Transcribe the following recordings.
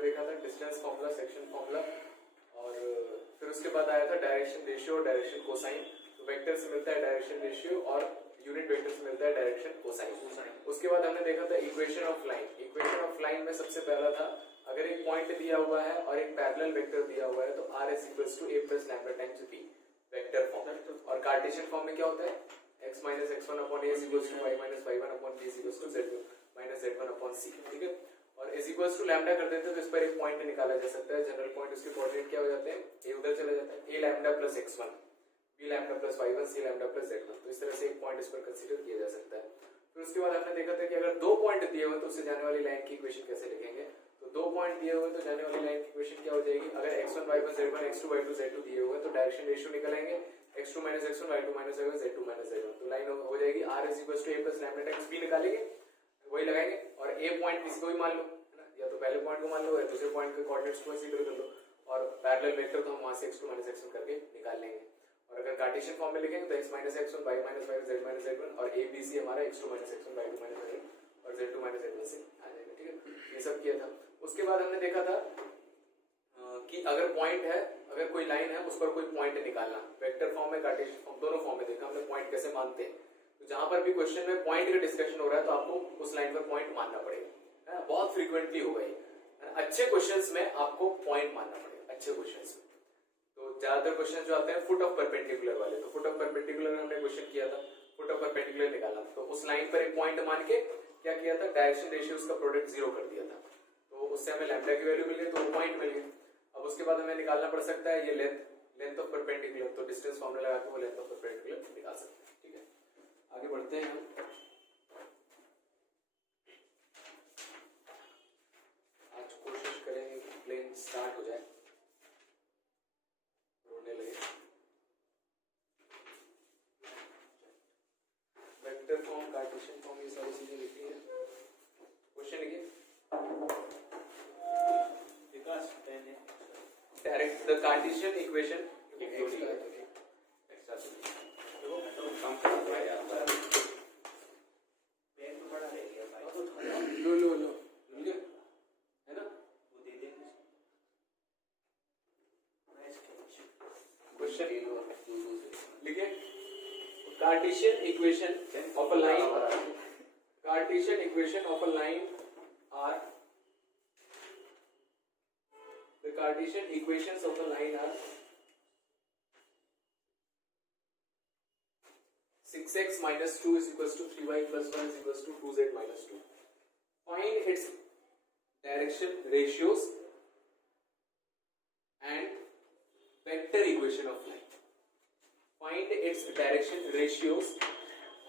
हमने देखा था डिस्टेंस फॉर्मूला, सेक्शन फॉर्मूला, और फिर उसके बाद आया था डायरेक्शन रेशियो और डायरेक्शन कोसाइन। तो वेक्टर से मिलता है डायरेक्शन रेशियो और यूनिट वेक्टर से मिलता है डायरेक्शन कोसाइन। उसके बाद हमने देखा था equation of line. Equation of line में सबसे पहला था अगर एक पॉइंट दिया हुआ है और एक पैरेलल वेक्टर दिया हुआ है तो r is equals to a plus lambda times b vector form. और कार्टेशियन फॉर्म में क्या होता है x minus x1 upon a is equals to y minus y1 upon b is equals to z2 minus z1 upon c। ठीक है, और is equals to lambda कर देते हैं तो इस पर एक पॉइंट निकाला जा सकता है। जनरल पॉइंट उसके कोऑर्डिनेट क्या हो जाते हैं, a उधर चला जाता है, a lambda plus x1, b lambda plus y1, c lambda plus z1। तो इस तरह से एक पॉइंट इस पर कंसीडर किया जा सकता है। फिर उसके बाद आपने देखा था कि अगर दो पॉइंट दिए हुए तो उससे जाने वाली लाइन की इक्वेशन कैसे लिखेंगे। तो दो पॉइंट दिए हुए तो जाने वाली लाइन की इक्वेशन क्या हो जाएगी, अगर x1 y1 z1 x2 y2 z2 दिए हुए तो डायरेक्शन रेशियो निकालेंगे x2 minus x1 y2 minus y1 z2 minus z1। तो लाइन हो जाएगी r is equals to a plus lambda times b निकालेंगे, वही लगाएंगे, और a पॉइंट किसी को भी मान लो, है ना, या तो पहले पॉइंट को मान लो या दूसरे पॉइंट के कोऑर्डिनेट्स को कंसीडर कर लो, और पैरेलल वेक्टर तो हम वहां से x2 minus x1 करके निकाल लेंगे। और अगर कार्टेशियन फॉर्म में लिखेंगे तो x minus x1 y minus y1 z minus z1 और a b c हमारा x2 minus x1 y2 minus y1 और z2 minus z1 से आ जाएगा। ठीक है, ये सब किया था। उसके बाद हमने देखा था कि अगर पॉइंट है, अगर कोई लाइन है उस पर कोई पॉइंट निकालना, वेक्टर फॉर्म में कार्टेशियन फॉर्म दोनों फॉर्म में देखा हमने पॉइंट कैसे मानते हैं। तो जहां पर भी क्वेश्चन में पॉइंट का डिस्कशन हो रहा है तो आपको उस लाइन पर पॉइंट मानना पड़ेगा, है ना, बहुत फ्रीक्वेंटली होगा ये। अच्छे क्वेश्चंस में आपको पॉइंट मानना पड़ेगा, अच्छे क्वेश्चंस में। तो ज्यादातर क्वेश्चन जो आते हैं फुट ऑफ परपेंडिकुलर वाले, तो फुट ऑफ परपेंडिकुलर हमने क्वेश्चन किया था, फुट ऑफ परपेंडिकुलर निकालना था, तो उस लाइन पर एक पॉइंट मान के क्या किया था, डायरेक्शन रेशियो का प्रोडक्ट 0 कर दिया था, तो उससे हमें लैम्डा की वैल्यू मिल गई, तो पॉइंट मिल गई। अब उसके बाद हमें निकालना पड़ सकता है ये लेंथ ऑफ परपेंडिकुलर, तो डिस्टेंस फॉर्मूला लगा के वो लेंथ ऑफ परपेंडिकुलर निकाल सकते हैं। ठीक है, आगे बढ़ते हैं हम। आज कोशिश करेंगे कि प्लेन स्टार्ट हो जाए, रोने लगे। वेक्टर फॉर्म, कार्टेशियन फॉर्म, ये सारी चीजें लिखी है। क्वेश्चन लिखिए, direct the Cartesian equation Cartesian equation of a line, Cartesian equation of a line are, the Cartesian equations of a line are 6x minus 2 is equals to 3y plus 1 is equals to 2z minus 2. Find its direction ratios and vector equation of line. Find its direction ratios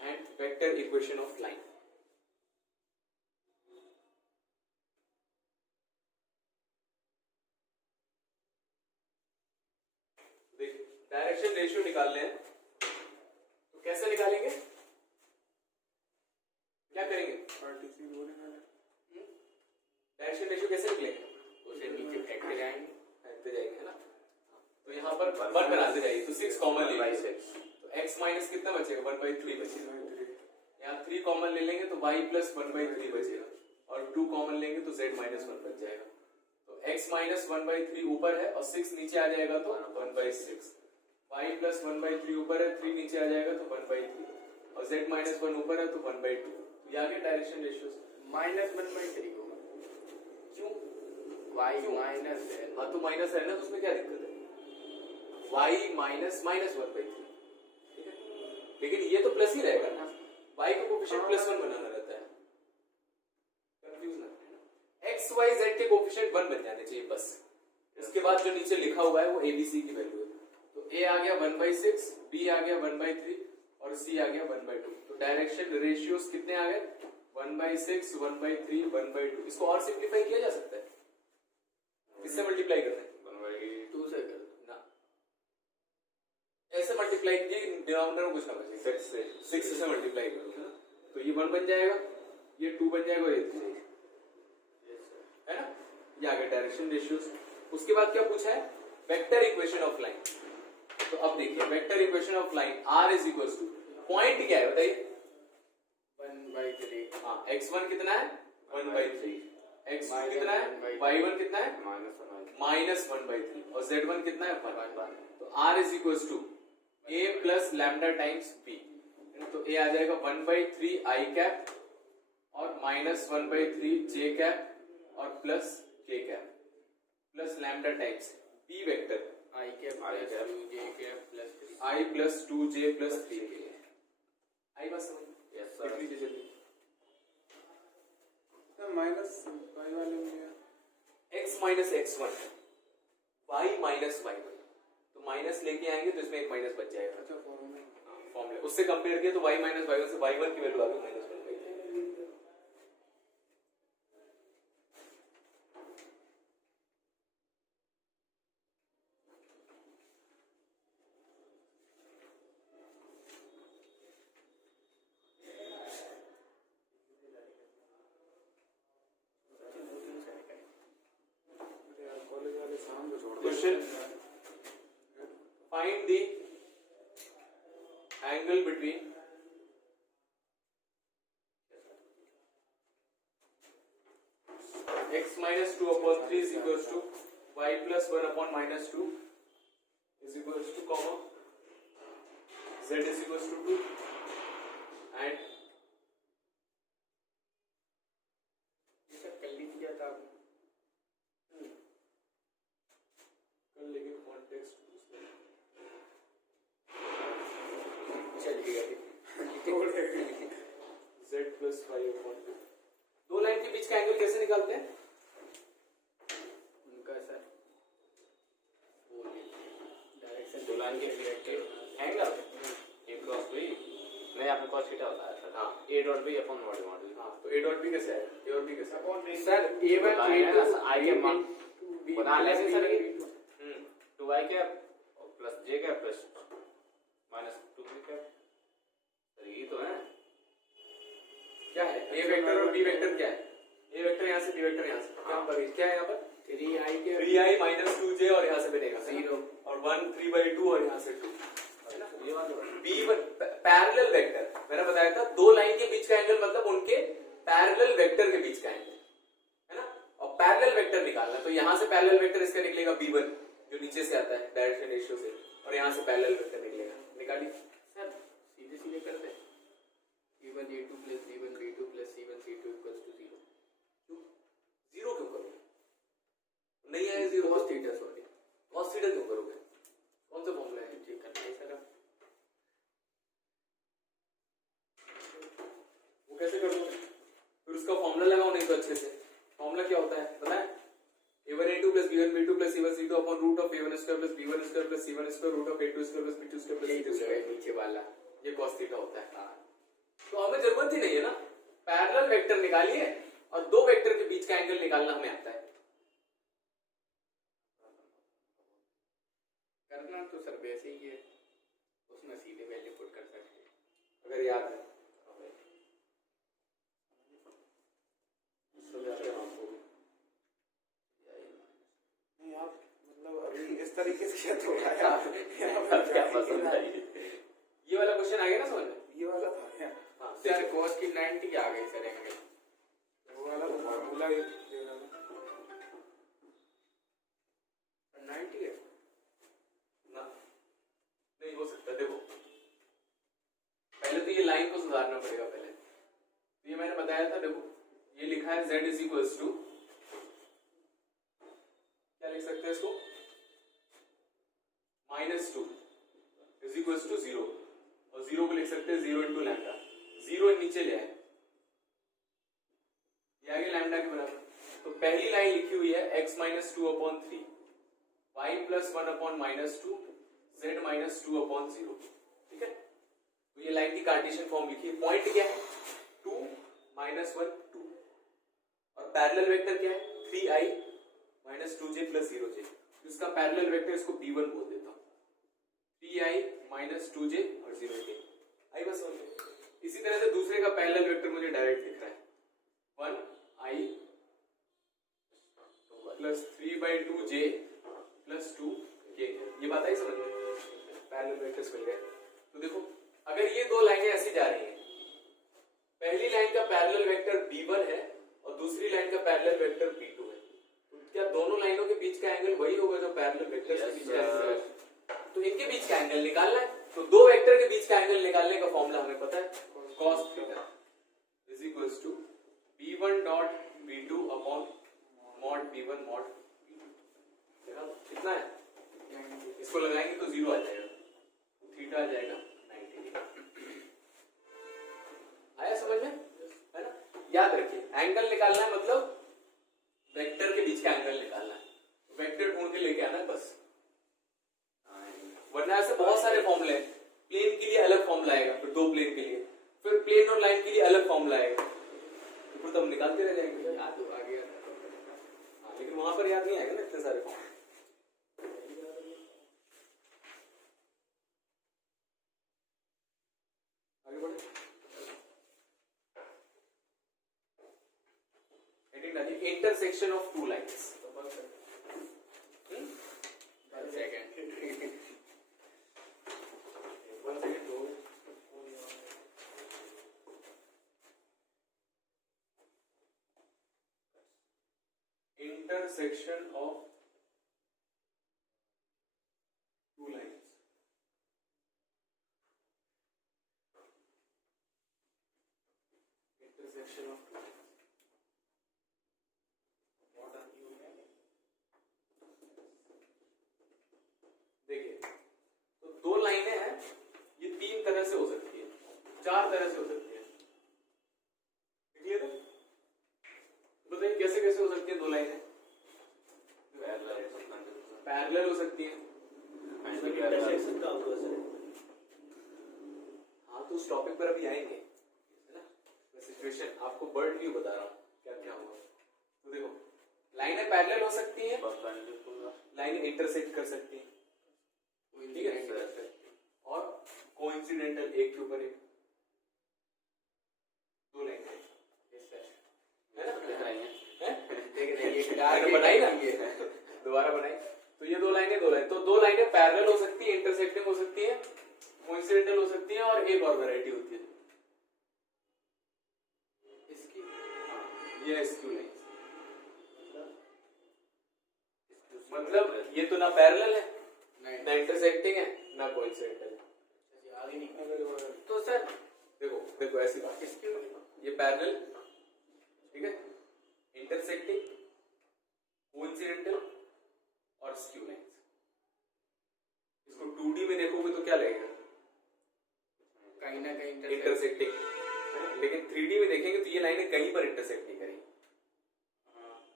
and vector equation of line. देखिए, direction ratio निकालने हैं तो कैसे निकालेंगे, क्या करेंगे, direction ratio कैसे निकलेंगे, उसे नीचे फेंकते जाएंगे, है ना। तो यहाँ पर 1 बनाते जाइए, तो 6 कॉमन ले लेंगे, तो x माइनस कितना बचेगा, 1/3 बचेगा। यहाँ 3 कॉमन ले लेंगे तो y प्लस 1/3 बचेगा, और 2 कॉमन लेंगे तो z माइनस 1 बच जाएगा। तो x माइनस 1/3 ऊपर है और 6 नीचे आ जाएगा तो 1/6, y प्लस 1/3 ऊपर है, 3 नीचे आ जाएगा तो 1/3, और z माइनस 1 ऊपर है तो 1/2। तो ये आ गया डायरेक्शन रेशियो। माइनस 1/3 होगा, क्यों, y माइनस है, हाँ तो माइनस है ना, तो उसमें क्या दिक्कत है, y माइनस माइनस 1/3, ठीक है, लेकिन ये तो प्लस ही रहेगा ना, y का कोफिशिएंट +1 बनाना रहता है, कंफ्यूज ना है, x y z के कोफिशिएंट 1 बन जाने चाहिए बस। इसके बाद जो नीचे लिखा हुआ है वो a b c की वैल्यू है, तो a आ गया 1/6, b आ गया 1/3 और c आ गया 1/2। तो डायरेक्शन रेशियोज कितने आ गए, 1/6, 1/3, 1/2। इसको और सिंप्लीफाई किया जा सकता है, किससे मल्टीप्लाई करना है, 1/2 से कर ना, ऐसे मल्टीप्लाई कीजिए डिनोमिनेटर में कुछ ना बचे, 6 से मल्टीप्लाई करो, है ना, तो ये 1 बन जाएगा, ये 2 बन जाएगा और ये 3, है ना। ये आ गया डायरेक्शन रेशियोज। उसके बाद क्या पूछा है, वेक्टर इक्वेशन ऑफ लाइन। तो अब देखिए vector equation of line r is equals to, point क्या है बताइए, 1/3, हाँ x1 कितना है 1/3, x2 कितना है, y1 कितना है -1/3 और z1 कितना है 1। तो r is equals to a plus lambda times b। तो a आ जाएगा 1/3 i कैप और -1/3 j कैप और plus k cap plus lambda times b vector I cap plus 2j cap plus 3 i plus 2j plus 3k। आई बात समझ? Yes sir. लिख लीजिए जल्दी। माइनस y वाले में x minus x1 y minus y1, तो माइनस लेके आएंगे तो इसमें एक माइनस बच जाएगा। अच्छा फॉर्मूला फॉर्मूला उससे कंपेयर किया तो y माइनस y1 से y1 की वैल्यू आ गई -1/3। कॉलेज वाले शाम को छोड़ question find the angle between x minus 2/3 is equals to y plus 1/-2 is equals to comma z is equals to 2 and ये सब कल लिख दिया था आपने। कल लेकिन कॉन्टेक्स्ट चलिएगा z plus 5/2। दो लाइन के बीच का एंगल कैसे निकालते हैं? उनका सर वो डायरेक्शन दो लाइन के एंगल ए क्रॉस बी नहीं आपने cos थीटा बताया था। हाँ a dot B upon not model. हाँ तो a डॉट b कैसे है? a और b कैसे है? सर A1 A2 I के मान बना ले सर ये 2 2y cap plus j cap plus -2b cap. Sir ये तो है क्या है? a वेक्टर और b वेक्टर क्या है? a वेक्टर यहाँ से b वेक्टर यहाँ से क्या क्या है यहाँ पर? 3i के 3i minus 2j और यहाँ से बनेगा 0 और 1 3/2 और यहाँ से 2 ये वाला b1 पैरेलल वेक्टर मैंने बताया था। दो लाइन के बीच का एंगल मतलब उनके पैरेलल वेक्टर के बीच का एंगल है ना। और पैरेलल वेक्टर निकालना तो यहाँ से पैरेलल वेक्टर इसका निकलेगा b1 जो नीचे से आता है डायरेक्शन रेशियो से और यहाँ से पैरेलल वेक्टर निकलेगा। निकालिए सर सीधे सीधे करते हैं A1 A2 plus B1 B2 plus C1 C2 equals to 0 zero क्यों करोगे? नहीं आया zero cos theta sorry cos theta क्यों करोगे? कौन सा फॉर्मूला है? ठीक करते हैं सर अब। वो कैसे कर दोगे? फिर उसका फॉर्मूला लगाओ नहीं तो अच्छे से। फॉर्मूला क्या होता है पता है? a1 a2 plus b1 b2 plus c1 c2 upon root of a1 square plus b1 square plus c1 square root of a2 square plus b2 square plus यही c2 तो square। नीचे वाला ये cos थीटा होता है। तो हमें जरूरत ही नहीं है ना। पैरेलल वेक्टर निकालिए और दो वेक्टर के बीच का एंगल निकालना हमें आता है। करना तो सर वैसे ही है उसमें सीधे वैल्यू पुट कर सकते हैं अगर याद है समझाते हैं आपको। नहीं आप मतलब अभी इस तरीके से क्या तो क्या पसंद है ये वाला क्वेश्चन आ गया ना समझ में? ये वाला था क्या? हाँ सर cos की 90 आ गई सर एंगल वो वाला तो फॉर्मूला ही देगा 90 है ना नहीं हो सकता। देखो पहले तो ये लाइन को सुधारना पड़ेगा। पहले तो ये मैंने बताया था। देखो ये लिखा है z इज इक्वल्स टू क्या लिख सकते हैं इसको -2 इज इक्वल्स टू 0 और 0 को लिख सकते हैं 0 इंटू लैम्डा। 0 नीचे ले आए ये आगे लैम्डा के बराबर। तो पहली लाइन लिखी हुई है x minus 2/3 y plus 1/-2 z minus 2/0। ठीक है तो ये लाइन की कार्टेशियन फॉर्म लिखी है। पॉइंट क्या है 2 -1 2 और पैरेलल वेक्टर क्या है 3i minus 2j plus 0j। इसका पैरेलल वेक्टर इसको b1 बोल देता हूं 3i minus 2j और 0j। आई बस समझ में। इसी तरह से दूसरे का पैरेलल वेक्टर मुझे डायरेक्ट दिख रहा है 1i plus 3/2j plus 2k। ये बात आई समझ में? पैरेलल वेक्टर्स मिल गए। तो देखो अगर ये दो लाइनें ऐसी जा रही हैं पहली लाइन का पैरेलल वेक्टर b1 है और और दूसरी लाइन का पैरेलल वेक्टर P2 है, तो क्या दोनों लाइनों के बीच का एंगल वही होगा जो पैरेलल वेक्टर्स के बीच का एंगल है? तो इनके बीच का एंगल निकालना है, तो दो वेक्टर के बीच का एंगल निकालने का फॉर्मूला हमें पता है, cos theta is equals to B1 dot B2 upon mod B1 mod B2। देखा कितना है, इसको लगाएंगे तो 0 आ जाएगा, थीटा आ जाएगा 90 डिग्री। आया समझ में, है ना? याद रखिए एंगल निकालना है मतलब वेक्टर के बीच का एंगल निकालना है, वेक्टर ढूंढ के लेके आना है बस, वरना ऐसे बहुत सारे फॉर्मूले हैं। प्लेन के लिए अलग फॉर्मूला आएगा, फिर दो प्लेन के लिए, फिर प्लेन और लाइन के लिए अलग फॉर्मूला आएगा, फिर तो हम निकालते रह जाएंगे। याद तो आ गया, लेकिन वहां पर याद नहीं आएगा ना इतने सारे फॉर्मूले। आगे बढ़े, हेडिंग डालिए intersection of two lines. Intersection of two lines. Intersection of two lines. What are you having? देखिए, तो दो लाइनें हैं, ये तीन तरह से हो सकती है, चार तरह से हो सकती है, क्लियर है? बताइए कैसे कैसे हो सकती है दो लाइनें? पैरेलल हो सकती है, इंटरसेक्शन का अपोजिट। हाँ तो उस टॉपिक पर अभी आएंगे, है ना? मैं सिचुएशन आपको बर्ड व्यू बता रहा हूँ क्या क्या होगा। तो देखो लाइनें पैरेलल हो सकती हैं, लाइनें इंटरसेक्ट कर सकती हैं, ठीक है, और कोइंसिडेंटल एक के ऊपर एक दो लाइनें, है ना? बनाई ना, दोबारा बनाई, तो ये दो लाइनें तो दो लाइनें पैरेलल हो सकती है, इंटरसेक्टिंग हो सकती है, कोइंसिडेंटल हो सकती है, और एक और वैरायटी होती है इसकी, ये स्क्यू लाइन। मतलब ये तो ना पैरेलल है, ना इंटरसेक्टिंग है, ना कोइंसिडेंटल है। तो सर देखो ऐसी बात, ये पैरेलल, ठीक है, इंटरसेक्टिंग, कोइंसिडेंटल और स्क्यू लाइंस। इसको 2D में देखोगे तो क्या लगेगा, कहीं ना कहीं इंटरसेक्टिंग, लेकिन 3D में देखेंगे तो ये लाइनें कहीं पर इंटरसेक्ट नहीं करेंगी।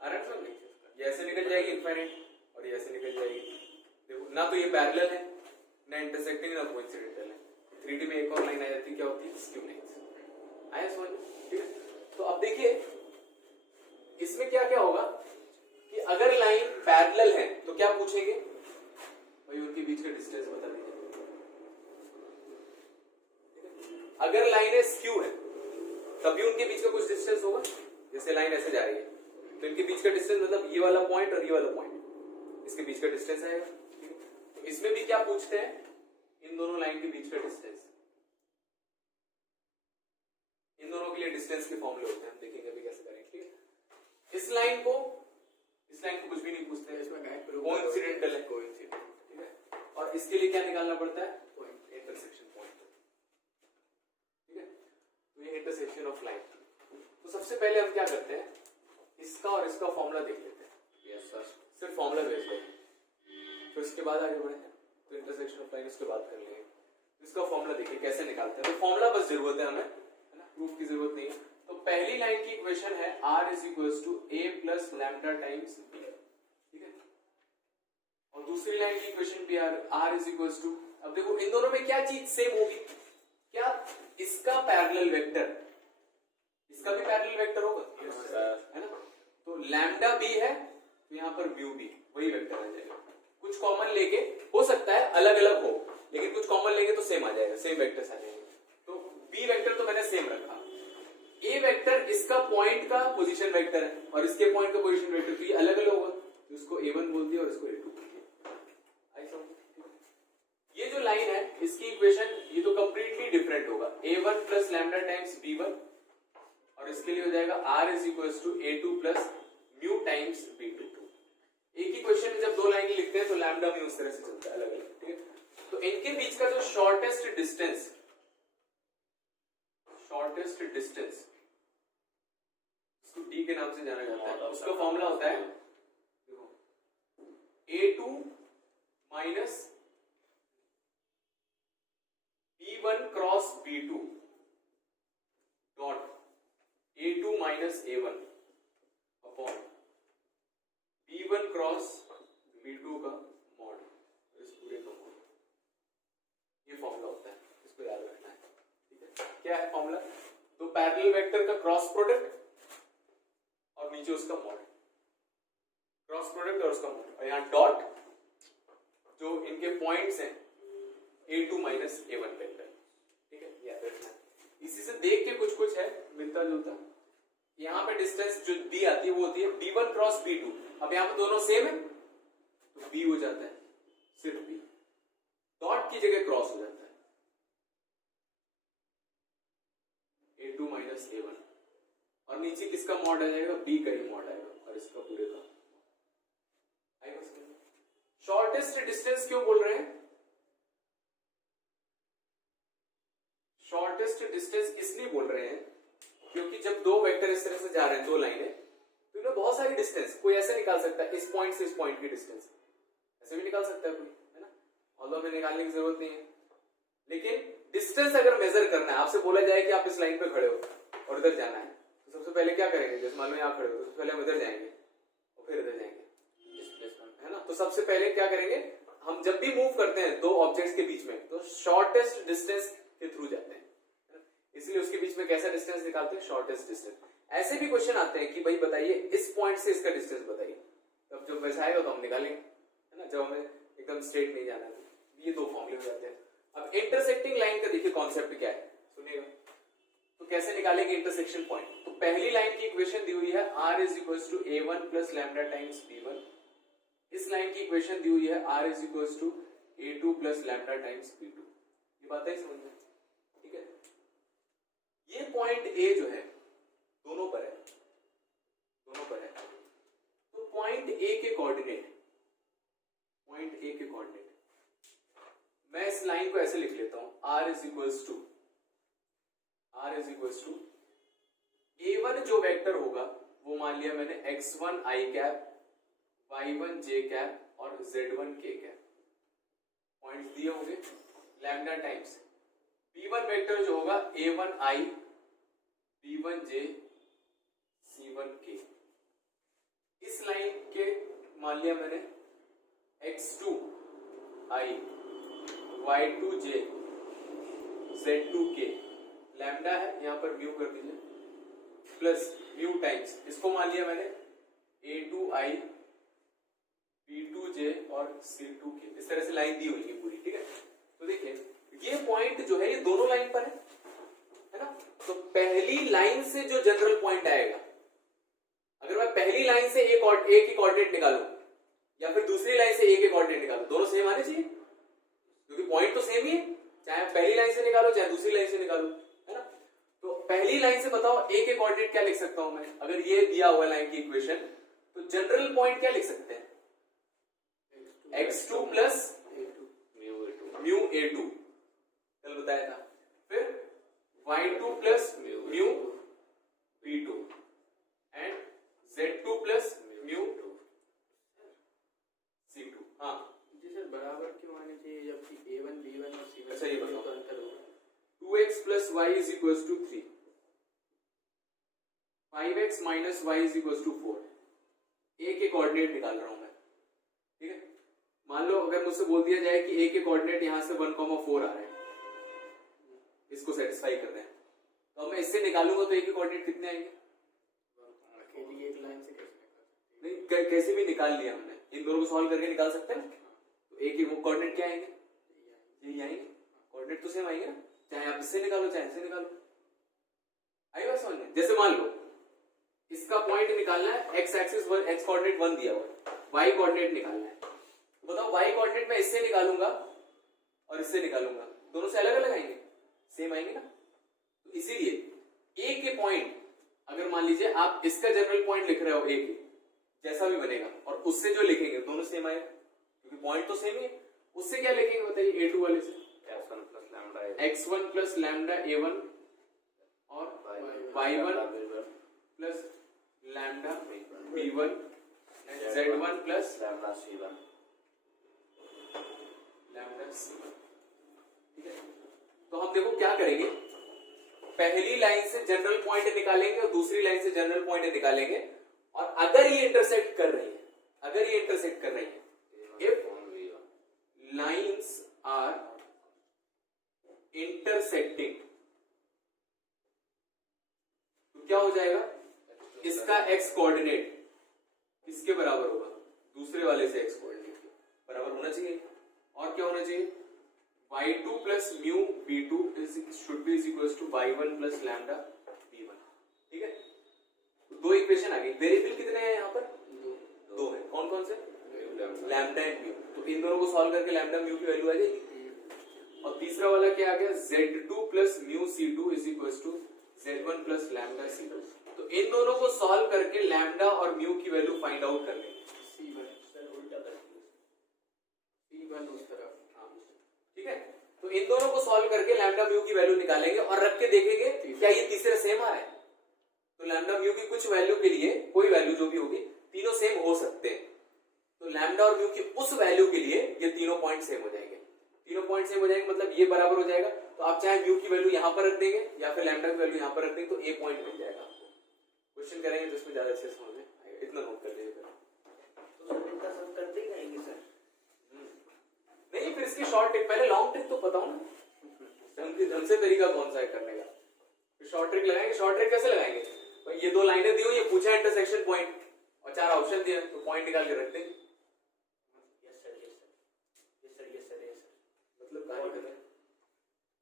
आराम से ये ऐसे निकल जाएगी इनफाइनाइट, और ये ऐसे निकल जाएगी। देखो ना तो ये पैरेलल है, ना इंटरसेक्टिंग, ना कोइंसिडेंटल है। 3D में एक और लाइन आ जाती है, क्या होती है, स्क्यू लाइंस। आया समझ, ठीक है? तो अब देखिए इसमें क्या क्या होगा कि अगर लाइन पैरेलल है तो क्या पूछेंगे भाई, उनके बीच का डिस्टेंस बता दीजिए। अगर लाइनें स्क्यू है तभी उनके बीच का कुछ डिस्टेंस होगा, जैसे लाइन ऐसे जा रही है तो इनके बीच का डिस्टेंस मतलब ये वाला पॉइंट और ये वाला पॉइंट, इसके बीच का डिस्टेंस आएगा। तो इसमें भी क्या पूछते हैं, इन दोनों लाइन के बीच का डिस्टेंस। इन दोनों के लिए डिस्टेंस के फॉर्मूले होते हैं, हम देखेंगे अभी कैसे करेंगे, ठीक है? इस लाइन को कुछ भी नहीं पूछते हैं, इसमें कोइंसिडेंटल है, ठीक है? और इसके लिए क्या निकालना पड़ता है, पॉइंट, इंटरसेक्शन पॉइंट, ठीक है? तो ये इंटरसेक्शन ऑफ लाइन। तो सबसे पहले हम क्या करते हैं, इसका और इसका फॉर्मूला देख लेते हैं। यस सर, सिर्फ फॉर्मूला भेज दो, फिर उसके बाद आगे बढ़े हैं। तो इंटरसेक्शन ऑफ लाइन उसके बाद कर लेंगे। इसका फॉर्मूला देखिए कैसे निकालते हैं। तो फॉर्मूला बस जरूरत है हमें, है ना, प्रूफ की जरूरत नहीं है। तो पहली लाइन की इक्वेशन है r is equals to a plus lambda times b, ठीक है? और दूसरी लाइन की इक्वेशन भी r इज इक्वल्स टू, अब देखो इन दोनों में क्या चीज सेम होगी, क्या इसका पैरेलल वेक्टर, इसका भी पैरेलल वेक्टर होगा, है ना? तो लैम्डा b है तो यहाँ पर म्यू b, वही वेक्टर आ जाएगा। कुछ कॉमन लेके, हो सकता है अलग अलग हो, लेकिन कुछ कॉमन लेंगे तो सेम आ जाएगा, सेम वेक्टर्स आ जाएंगे। तो b वेक्टर तो मैंने सेम रखा, a वेक्टर इसका पॉइंट का पोजीशन वेक्टर है और इसके पॉइंट का पोजीशन वेक्टर, तो ये अलग अलग होगा, तो इसको a1 बोल दिया और इसको a2 बोल दिया। आई समझ? ये जो लाइन है इसकी इक्वेशन ये तो कंप्लीटली डिफरेंट होगा, a1 plus lambda times b1, और इसके लिए हो जाएगा r is equal to a2 plus mu times b2। एक ही क्वेश्चन में जब दो लाइन लिखते हैं तो लैम्डा म्यू उस तरह से चलता है अलग अलग, ठीक है। तो इनके बीच का जो शॉर्टेस्ट डिस्टेंस इसको d के नाम से जाना जाता है, उसका फॉर्मूला होता है देखो a2 minus b1 cross b2 dot a2 minus a1 upon b1 cross b2 का मॉड, इस पूरे का मॉड। ये फॉर्मूला होता है, इसको याद रखना है, ठीक है। क्या है फॉर्मूला? तो पैरेलल वेक्टर का क्रॉस प्रोडक्ट और नीचे उसका मॉड, क्रॉस प्रोडक्ट और उसका मॉड, और यहाँ डॉट जो इनके पॉइंट्स हैं a2 माइनस a1 वेक्टर, ठीक है, याद रखना है। इसी से देख के कुछ कुछ है मिलता जुलता। यहाँ पे डिस्टेंस जो दी आती है वो होती है b1 क्रॉस b2। अब यहाँ पे दोनों सेम है तो b हो जाता है, सिर्फ b, डॉट की जगह क्रॉस हो जाता है a2 माइनस a1, और नीचे किसका मॉड आ जाएगा? b का ही मॉड आएगा, और इसका पूरे का आएगा। शॉर्टेस्ट डिस्टेंस क्यों बोल रहे हैं? शॉर्टेस्ट डिस्टेंस इसलिए बोल रहे हैं क्योंकि जब दो वेक्टर इस तरह से जा रहे हैं, दो लाइनें, तो इनमें बहुत सारी डिस्टेंस, कोई ऐसे निकाल सकता है इस पॉइंट से इस पॉइंट की डिस्टेंस, ऐसे भी निकाल सकता है कोई, है ना, ऑल्दो हमें निकालने की जरूरत नहीं है। लेकिन डिस्टेंस अगर मेजर करना है, आपसे बोला जाए कि आप इस लाइन पे खड़े हो और इधर जाना है, तो सबसे पहले क्या करेंगे? जैसे मान लो यहाँ खड़े हो तो सबसे पहले हम इधर जाएंगे और फिर इधर जाएंगे, डिस्प्लेसमेंट, है ना। तो सबसे पहले क्या करेंगे हम? जब भी मूव करते हैं दो ऑब्जेक्ट्स के बीच में, तो शॉर्टेस्ट डिस्टेंस के थ्रू जाते हैं, इसलिए उसके बीच में कैसा डिस्टेंस निकालते हैं? Shortest distance. ऐसे भी क्वेश्चन आते हैं कि भाई बताइए इस पॉइंट से इसका डिस्टेंस बताइए, तब जब वैसा आएगा तो हम निकालेंगे, है ना, जब हमें एकदम स्ट्रेट नहीं जाना है। ये दो फॉर्मूले हो जाते हैं। अब इंटरसेक्टिंग लाइन का देखिए कॉन्सेप्ट क्या है, सुनिएगा। तो कैसे निकालेंगे इंटरसेक्शन पॉइंट? तो पहली लाइन की इक्वेशन दी हुई है r is equal to a1 plus lambda times b1। इस लाइन की इक्वेशन दी हुई है r is equal to a2 plus lambda times b2। ये बात है समझ में, ठीक है। ये पॉइंट A जो है दोनों पर है, दोनों पर है। तो पॉइंट A के कोऑर्डिनेट, पॉइंट A के कोऑर्डिनेट मैं इस लाइन को ऐसे लिख लेता हूं, r is equals to a1 जो वेक्टर होगा वो मान लिया मैंने x1 i cap, y1 j cap और z1 k कैप, पॉइंट्स दिए होंगे। लैम्डा टाइम्स b1 वेक्टर जो होगा a1 i, b1 j, c1 k। इस लाइन के मान लिया मैंने x2 i, y2 j, z2 k, lambda है यहां पर म्यू कर दीजिए, प्लस म्यू टाइम्स इसको मान लिया मैंने a2 i, b2 j और c2 k। इस तरह से लाइन दी हुई है पूरी, ठीक है। तो देखिए ये पॉइंट जो है ये दोनों लाइन पर है ना। तो पहली लाइन से जो जनरल पॉइंट आएगा, अगर मैं पहली लाइन से एक की कोऑर्डिनेट निकालूं या फिर दूसरी लाइन से ए के कोऑर्डिनेट निकालूं, दोनों सेम आने चाहिए क्योंकि पॉइंट तो सेम ही है, चाहे पहली लाइन से निकालो चाहे दूसरी लाइन से निकालो, है ना। तो पहली लाइन से बताओ ए के कोऑर्डिनेट क्या लिख सकता हूं मैं? अगर ये दिया हुआ लाइन की इक्वेशन, तो जनरल पॉइंट क्या लिख सकते हैं? x2 प्लस म्यू a2 कल बताया था, फिर y2 plus mu b2 and z2 plus mu c2। हाँ जी सर, बराबर क्यों आने चाहिए जबकि a1 b1 और c1? अच्छा ये बताओ, तो अंतर होगा। 2x plus y is equals to 3, 5x minus y is equals to 4। a के कोऑर्डिनेट निकाल रहा हूं मैं, ठीक है। मान लो अगर मुझसे बोल दिया जाए कि a के कोऑर्डिनेट यहां से 1,4 आ रहे हैं, इसको सेटिस्फाई कर रहे हैं, तो मैं इससे निकालूंगा तो a के कोऑर्डिनेट कितने आएंगे? अकेली एक लाइन से कैसे निकाल सकते नहीं, कैसे भी निकाल लिया हमने, इन दोनों को सॉल्व करके निकाल सकते हैं ना। तो a के वो कोऑर्डिनेट क्या आएंगे? यही आएंगे, कोऑर्डिनेट तो सेम आएंगे ना, चाहे आप इससे निकालो चाहे इससे निकालो। आई बात समझ में? जैसे मान लो इसका पॉइंट निकालना है, x एक्सिस x कोऑर्डिनेट 1 दिया हुआ है, y कोऑर्डिनेट निकालना है। तो बताओ y कोऑर्डिनेट मैं इससे निकालूंगा और इससे निकालूंगा, दोनों से अलग अलग आएंगे? सेम आएंगे ना। तो इसीलिए a के पॉइंट अगर मान लीजिए आप इसका जनरल पॉइंट लिख रहे हो एक जैसा भी बनेगा और उससे जो लिखेंगे दोनों सेम आएगा क्योंकि पॉइंट तो सेम ही है। उससे क्या लिखेंगे बताइए A2 वाले से x1 plus lambda x1 plus lambda A1 और y1 plus lambda B1 Z1 plus lambda C1 lambda C1। ठीक है, तो हम देखो क्या करेंगे, पहली लाइन से जनरल पॉइंट निकालेंगे और दूसरी लाइन से जनरल पॉइंट निकालेंगे और अगर ये इंटरसेक्ट कर रही है, इफ लाइंस आर इंटरसेक्टिंग तो क्या हो जाएगा, इसका x कोऑर्डिनेट इसके बराबर होगा, दूसरे वाले से x कोऑर्डिनेट के बराबर होना चाहिए। और क्या होना चाहिए, y2 plus mu b2 should be is equal to y1 plus lambda b1। ठीक है, तो दो इक्वेशन आ गई। वेरिएबल कितने हैं यहाँ पर, दो है। कौन कौन से, लैम्डा एंड म्यू। तो इन दोनों को सॉल्व करके लैम्डा म्यू की वैल्यू आ जाएगी। और तीसरा वाला क्या आ गया, z2 plus mu c2 is equal to z1 plus lambda c2। तो इन दोनों को सॉल्व करके लैम्डा और म्यू की वैल्यू फाइंड आउट कर लेंगे। C1 उस तरफ, ठीक है। तो इन दोनों को सॉल्व करके लैम्डा म्यू की वैल्यू निकालेंगे और रख के देखेंगे क्या ये तीसरे सेम आ रहा है। तो लैम्डा म्यू की कुछ वैल्यू के लिए कोई वैल्यू जो भी होगी तीनों सेम हो सकते हैं। तो लैम्डा और म्यू की उस वैल्यू के लिए ये तीनों पॉइंट सेम हो जाएंगे। तीनों पॉइंट सेम हो जाएंगे मतलब ये बराबर हो जाएगा। तो आप चाहे म्यू की वैल्यू यहां पर रख देंगे या फिर लैम्डा की वैल्यू यहां पर रख देंगे तो ए पॉइंट मिल जाएगा आपको। क्वेश्चन करेंगे तो इसमें ज्यादा अच्छे समझ में आएगा। इतना नोट कर लीजिए। नहीं फिर इसकी शॉर्ट ट्रिक, पहले लॉन्ग ट्रिक तो बताओ ना, ढंग से तरीका कौन सा है करने का। फिर शॉर्ट ट्रिक लगाएंगे। शॉर्ट ट्रिक कैसे लगाएंगे, भाई ये दो लाइनें दी हुई, ये पूछा इंटरसेक्शन पॉइंट और चार ऑप्शन दिए तो पॉइंट निकाल के रख देंगे।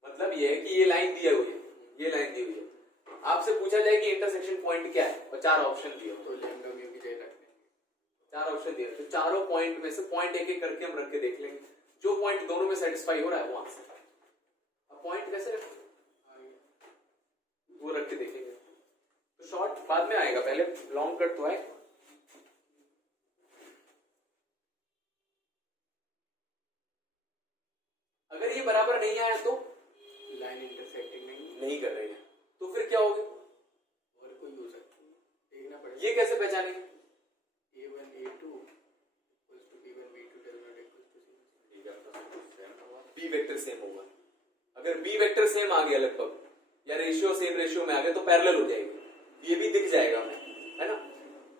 मतलब ये है कि ये लाइन दी हुई है, ये लाइन दी हुई है, आपसे पूछा जाए कि इंटरसेक्शन पॉइंट क्या है और चार ऑप्शन दिए तो लैम्डा म्यू की जगह रख देंगे। चार ऑप्शन दिए तो चारों पॉइंट में से पॉइंट एक एक करके हम रख के देख लेंगे, जो पॉइंट दोनों में सेटिस्फाई हो रहा है वो आंसर। अब पॉइंट कैसे रखें वो रख के देखेंगे। तो शॉर्ट बाद में आएगा, पहले लॉन्ग कट तो आए। अगर ये बराबर नहीं आया तो लाइन इंटरसेक्टिंग नहीं कर रही है तो फिर क्या होगा, और कोई हो सकती है, देखना पड़ेगा। ये कैसे पहचानेंगे, A1 A2 equals to B1 B2 does not equals to C1। B vector same होगा। अगर बी वेक्टर सेम आ गया लगभग या रेशियो सेम रेशियो में आ गया तो पैरेलल हो जाएगी, ये भी दिख जाएगा हमें, है ना।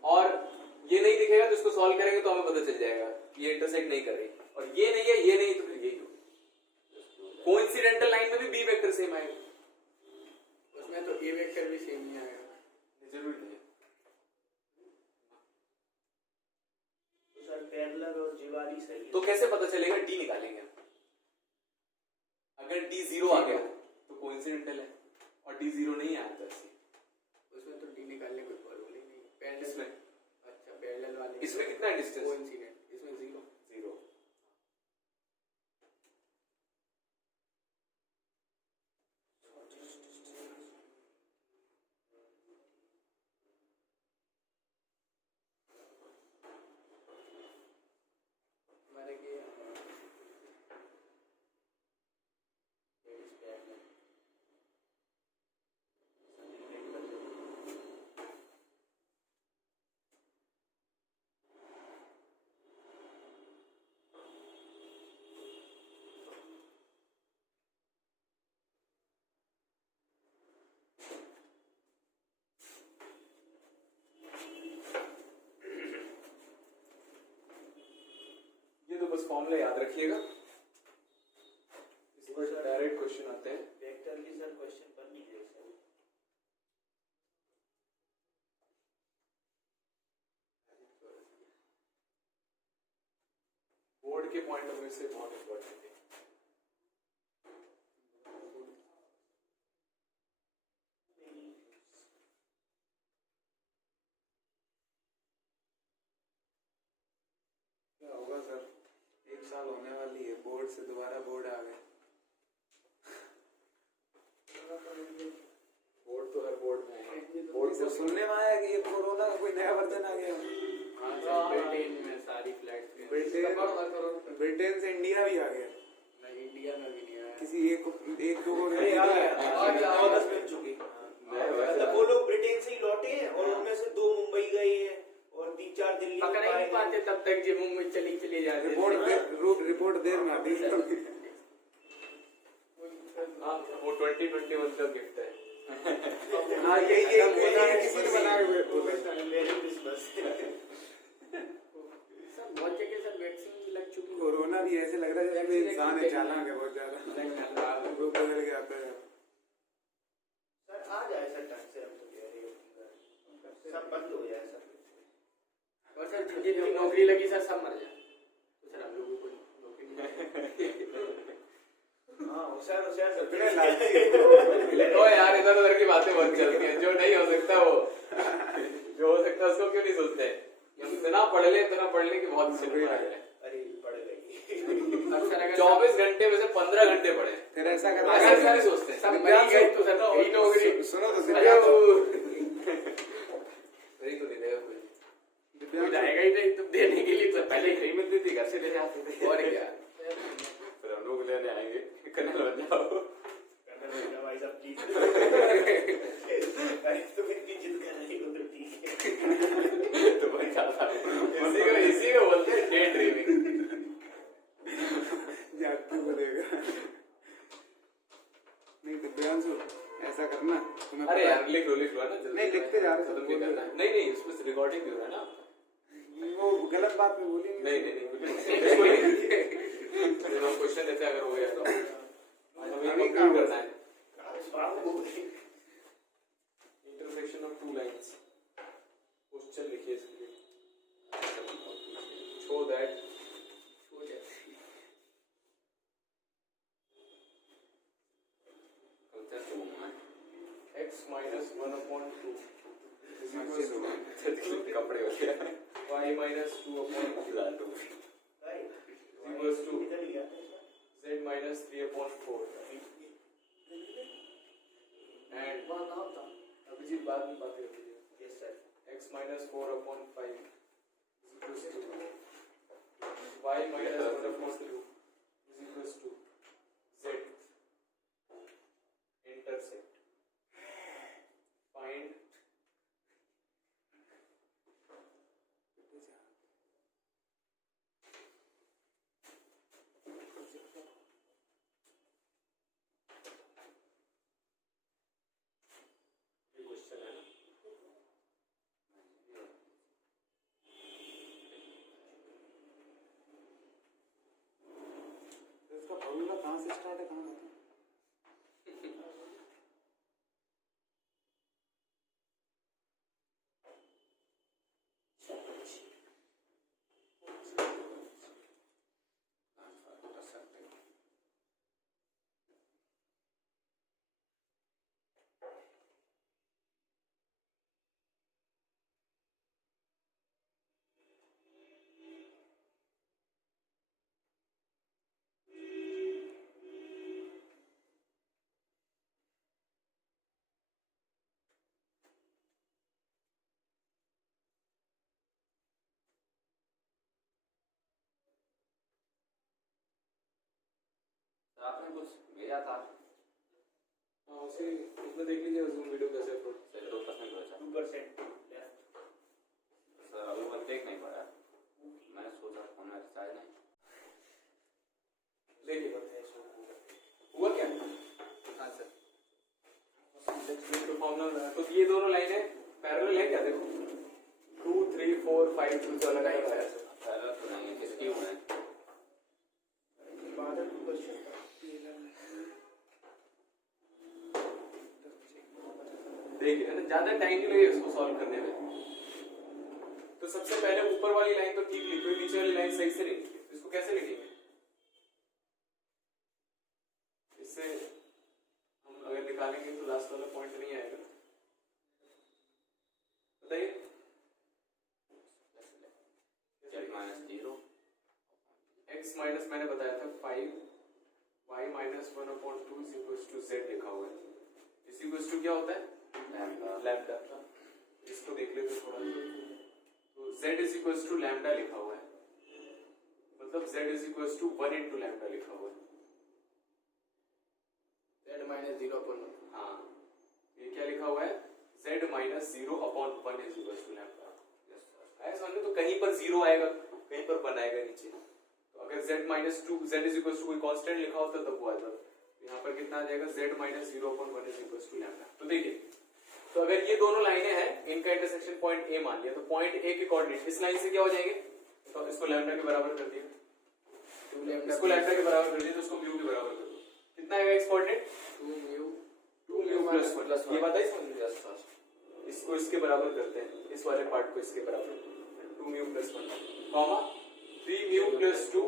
और ये नहीं दिखेगा तो इसको सॉल्व करेंगे तो हमें पता चल जाएगा ये इंटरसेक्ट नहीं कर रही। और ये नहीं है, ये नहीं तो फिर यही होगा। कोइंसिडेंटल लाइन में भी बी वेक्टर सेम आएगा, उसमें तो A वेक्टर भी सेम ही आएगा। जरूरी नहीं है। सर पैरेलल और जीवारी सही है। तो कैसे पता चलेगा, डी निकालेंगे। अगर डी जीरो आ गया तो कोइंसिडेंटल है और डी जीरो नहीं आया तो उसमें तो डी निकालने कोई प्रॉब्लम नहीं। पैरेलल इसमें अच्छा पैरेलल वाले इसमें कितना डिस्टेंस, कोइंसिडेंट, इसमें जीरो। मैंने किया बस फॉर्मूला याद रखिएगा, इस पर डायरेक्ट क्वेश्चन आते हैं। वेक्टर की सर क्वेश्चन बन नहीं रहे सर। बोर्ड के पॉइंट ऑफ व्यू से बहुत इंपॉर्टेंट है। क्या होगा सर, एक साल होने वाली है बोर्ड से, दोबारा बोर्ड आ गए। बोर्ड तो अगर बोर्ड में आए बोर्ड सर सुनने में आया कि ये कोरोना का कोई नया वर्जन आ गया। हाँ सर, ब्रिटेन में सारी फ्लाइट्स में ब्रिटेन से इंडिया भी आ गया। नहीं, इंडिया में भी नहीं आया। किसी एक दो को अरे आ गया, 10 मिल चुकी। मतलब वो लोग ब्रिटेन से ही लौटे हैं और उनमें से 2 मुंबई गए हैं और 3-4 दिल्ली में पकड़ ही नहीं पाते तब तक जो मुंबई चली जाते रिपोर्ट देर में आती है। हाँ वो 2021 का गिफ्ट है। हाँ ये किसी ने बनाए हुए मेरी क्रिसमस। सब बहुत जगह सब वैक्सीन लग चुकी है। कोरोना भी ऐसे लग रहा है जैसे कोई इंसान है चालाक है बहुत ज्यादा। वो बदल के आता है। सर आ जाए सर ढंग से, हम तो कह रहे हैं सब बंद हो जाए सर। और सर जिनकी नौकरी लगी सर सब मर जाए तो सर हम लोगों को नौकरी नहीं। हाँ होशियार फिर लाइफ ओ यार इधर उधर की बातें बहुत चलती हैं। जो नहीं हो सकता वो जो हो सकता है उसको क्यों नहीं सोचते। इतना पढ़ ले कि बहुत नौकरी लग है। अरे पढ़ गई। अक्सर अगर 24 घंटे में से 15 घंटे पढ़े। फिर ऐसा ऐसा करना नहीं सोचते सब मर गए तो सर वही नौकरी। सुनो तो वही तो नहीं देगा कोई। कोई जाएगा ही नहीं तुम देने के लिए तो पहले नहीं मिलती थी, घर से लेने आते थे। और क्या फिर हम लोग लेने आएंगे, कर्नल बन जाओ। भाई साहब प्लीज। अरे तुम इतनी जिद कर रही हो तो ठीक है। तो बन जाता। इसी को बोलते हैं डे ड्रीमिंग। जागते बोलेगा। नहीं दिव्यांशु ऐसा करना तुम्हें अरे यार लिख लो ना जल्दी। नहीं, लिखते जा रहे थे, खत्म नहीं करना है। नहीं उसमें से रिकॉर्डिंग भी हो रहा है ना। वो गलत बात में बोली नहीं क्वेश्चन देते अगर हो गया तो हमें कंक्लूड करना है। इंटरसेक्शन ऑफ 2 लाइंस क्वेश्चन लिखिए इसके लिए। शो दैट x minus 1/2 कपड़े हो गया। y minus 2/2 equals to z minus 3/4 and Abhijit बाद में बातें होती है। Yes sir. x minus 4/5 equals to y minus 1/2 equals to z intersect find question है ना। इसका फॉर्मूला कहाँ से स्टार्ट है कहाँ खत्म? आपने कुछ भेजा था। हाँ उसी उसमें देख लीजिए जूम वीडियो कैसे अपलोड। 2% बचा। 2% सर अभी मैं देख नहीं पाया। मैंने सोचा फोन में रिचार्ज नहीं। देखिए हुआ क्या। हाँ सर तो फॉर्मूला तो ये दोनों लाइनें पैरेलल है क्या। देखो 2 3 4 5 2 तो अलग अलग है। पहला तो नहीं है, किसकी हुआ है? बाद 2%। देखिए है ना ज्यादा टाइम नहीं लगेगा इसको सॉल्व करने में। तो सबसे पहले ऊपर वाली लाइन तो ठीक लिखो, नीचे वाली लाइन सही से नहीं लिखी। इसको कैसे लिखेंगे। इससे हम अगर निकालेंगे तो लास्ट वाला पॉइंट नहीं आएगा। बताइए z-0 x माइनस मैंने बताया था 5 y minus 1/2 is equals to z लिखा हुआ है। इस इक्वल्स टू क्या होता है लैम्डा। इसको देख लेते थोड़ा। तो z is equal to lambda लिखा हुआ है, मतलब z is equal to 1 into lambda लिखा हुआ है। z minus 0/1। हाँ, ये क्या लिखा हुआ है? z minus 0/1 is equal to lambda. आया समझ में? तो कहीं पर 0 आएगा, कहीं पर 1 आएगा नीचे। तो अगर z minus 2 z is equal to कोई कांस्टेंट लिखा होता तब वो आ जाता। यहाँ पर कितना आ जाएगा? z minus 0/1 is equal to lambda. तो देखिए, तो अगर ये दोनों लाइनें हैं, इनका इंटरसेक्शन पॉइंट a मान लिया, तो पॉइंट a के कोऑर्डिनेट इस लाइन से क्या हो जाएंगे? तो इसको लैम्डा के बराबर कर दिया, इसको लैम्डा के बराबर कर दिया, तो इसको म्यू के बराबर कर दो। कितना आएगा इस कोऑर्डिनेट? 2 mu plus 1। ये बात आई समझ में? इसको इसके बराबर करते हैं, इस वाले पार्ट को इसके बराबर, 2 mu plus 1 comma 3 mu plus 2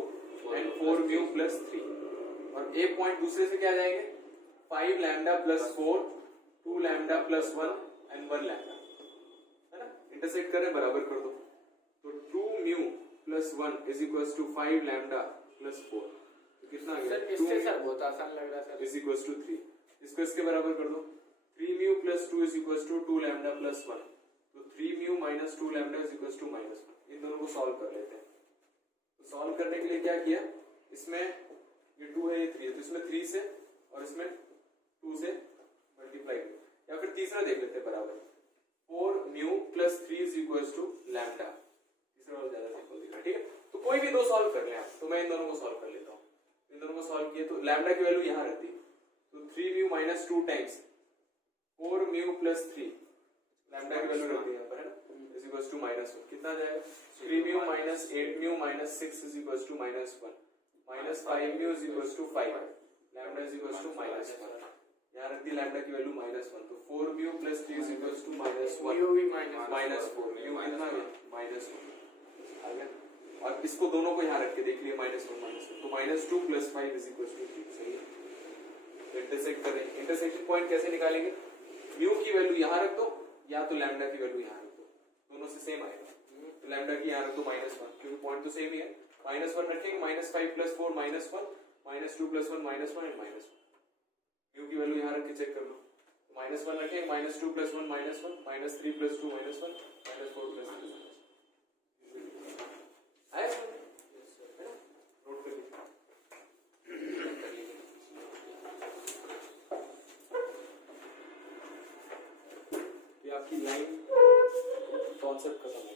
and 4 mu plus 3। और a पॉइंट दूसरे से क्या जाएंगे? 5 lambda plus 4, 2 lambda plus 1 and 1 lambda, है ना? इंटरसेक्ट करें, बराबर कर दो। तो 2 mu plus 1 is equal to 5 lambda plus 4। तो कितना आ गया? सर इससे सर बहुत आसान लग रहा है सर। Is equal to 3। इसको इसके बराबर कर दो। 3 mu plus 2 is equal to 2 lambda plus 1। तो 3 mu minus 2 lambda is equal to minus 1। इन दोनों को सॉल्व कर लेते हैं। तो सॉल्व करने के लिए क्या किया? इसमें ये 2 है, ये 3 है, तो इसमें 3 से और इसमें 2 से मल्टीप्लाई कर, या फिर तीसरा देख लेते हैं बराबर। 4 mu plus 3 is equal to lambda. तीसरा और ज्यादा सिंपल दिख रहा है, ठीक है? तो कोई भी दो सॉल्व कर लें आप, तो मैं इन दोनों को सॉल्व कर लेता हूँ। इन दोनों को सॉल्व किए तो लैम्डा की वैल्यू यहाँ रहती, तो 3 mu minus 2 times 4 mu plus 3, lambda की वैल्यू रहती है यहाँ पर, है ना? Is equal to minus 1। कितना जाएगा? 3 mu minus 8 mu minus 6 is equal to minus 1, minus 5 mu is equal to 5, lambda is equal to minus 1। यहाँ रखती लैम्डा की वैल्यू माइनस 1, तो 4 mu plus 3 is equal to minus 1, mu भी minus 4, mu कितना गया? Minus 1 आ गया। और इसको दोनों को यहाँ रख के देख लिए, माइनस 1, तो minus 2 plus 5 is equal to 3। सही है? तो इंटरसेक्ट करें। इंटरसेक्शन पॉइंट कैसे निकालेंगे? म्यू की वैल्यू यहाँ रख दो, या तो लैम्डा की वैल्यू यहाँ रख दो, दोनों से सेम आएगा। तो लैम्डा की यहाँ रख दो माइनस 1, क्योंकि पॉइंट तो सेम ही है। माइनस 1 रखेंगे, minus 5 plus 4 minus 1, minus 2 plus 1 minus 1 and minus 1। Mu की वैल्यू यहाँ रख के चेक कर लो। माइनस 1 रखेंगे, minus 2 plus 1 minus 1, minus 3 plus 2 minus 1, minus 4 plus 3 आया समझ में? है ना? नोट कर लीजिए। ये आपकी लाइन कॉन्सेप्ट खत्म हो गया।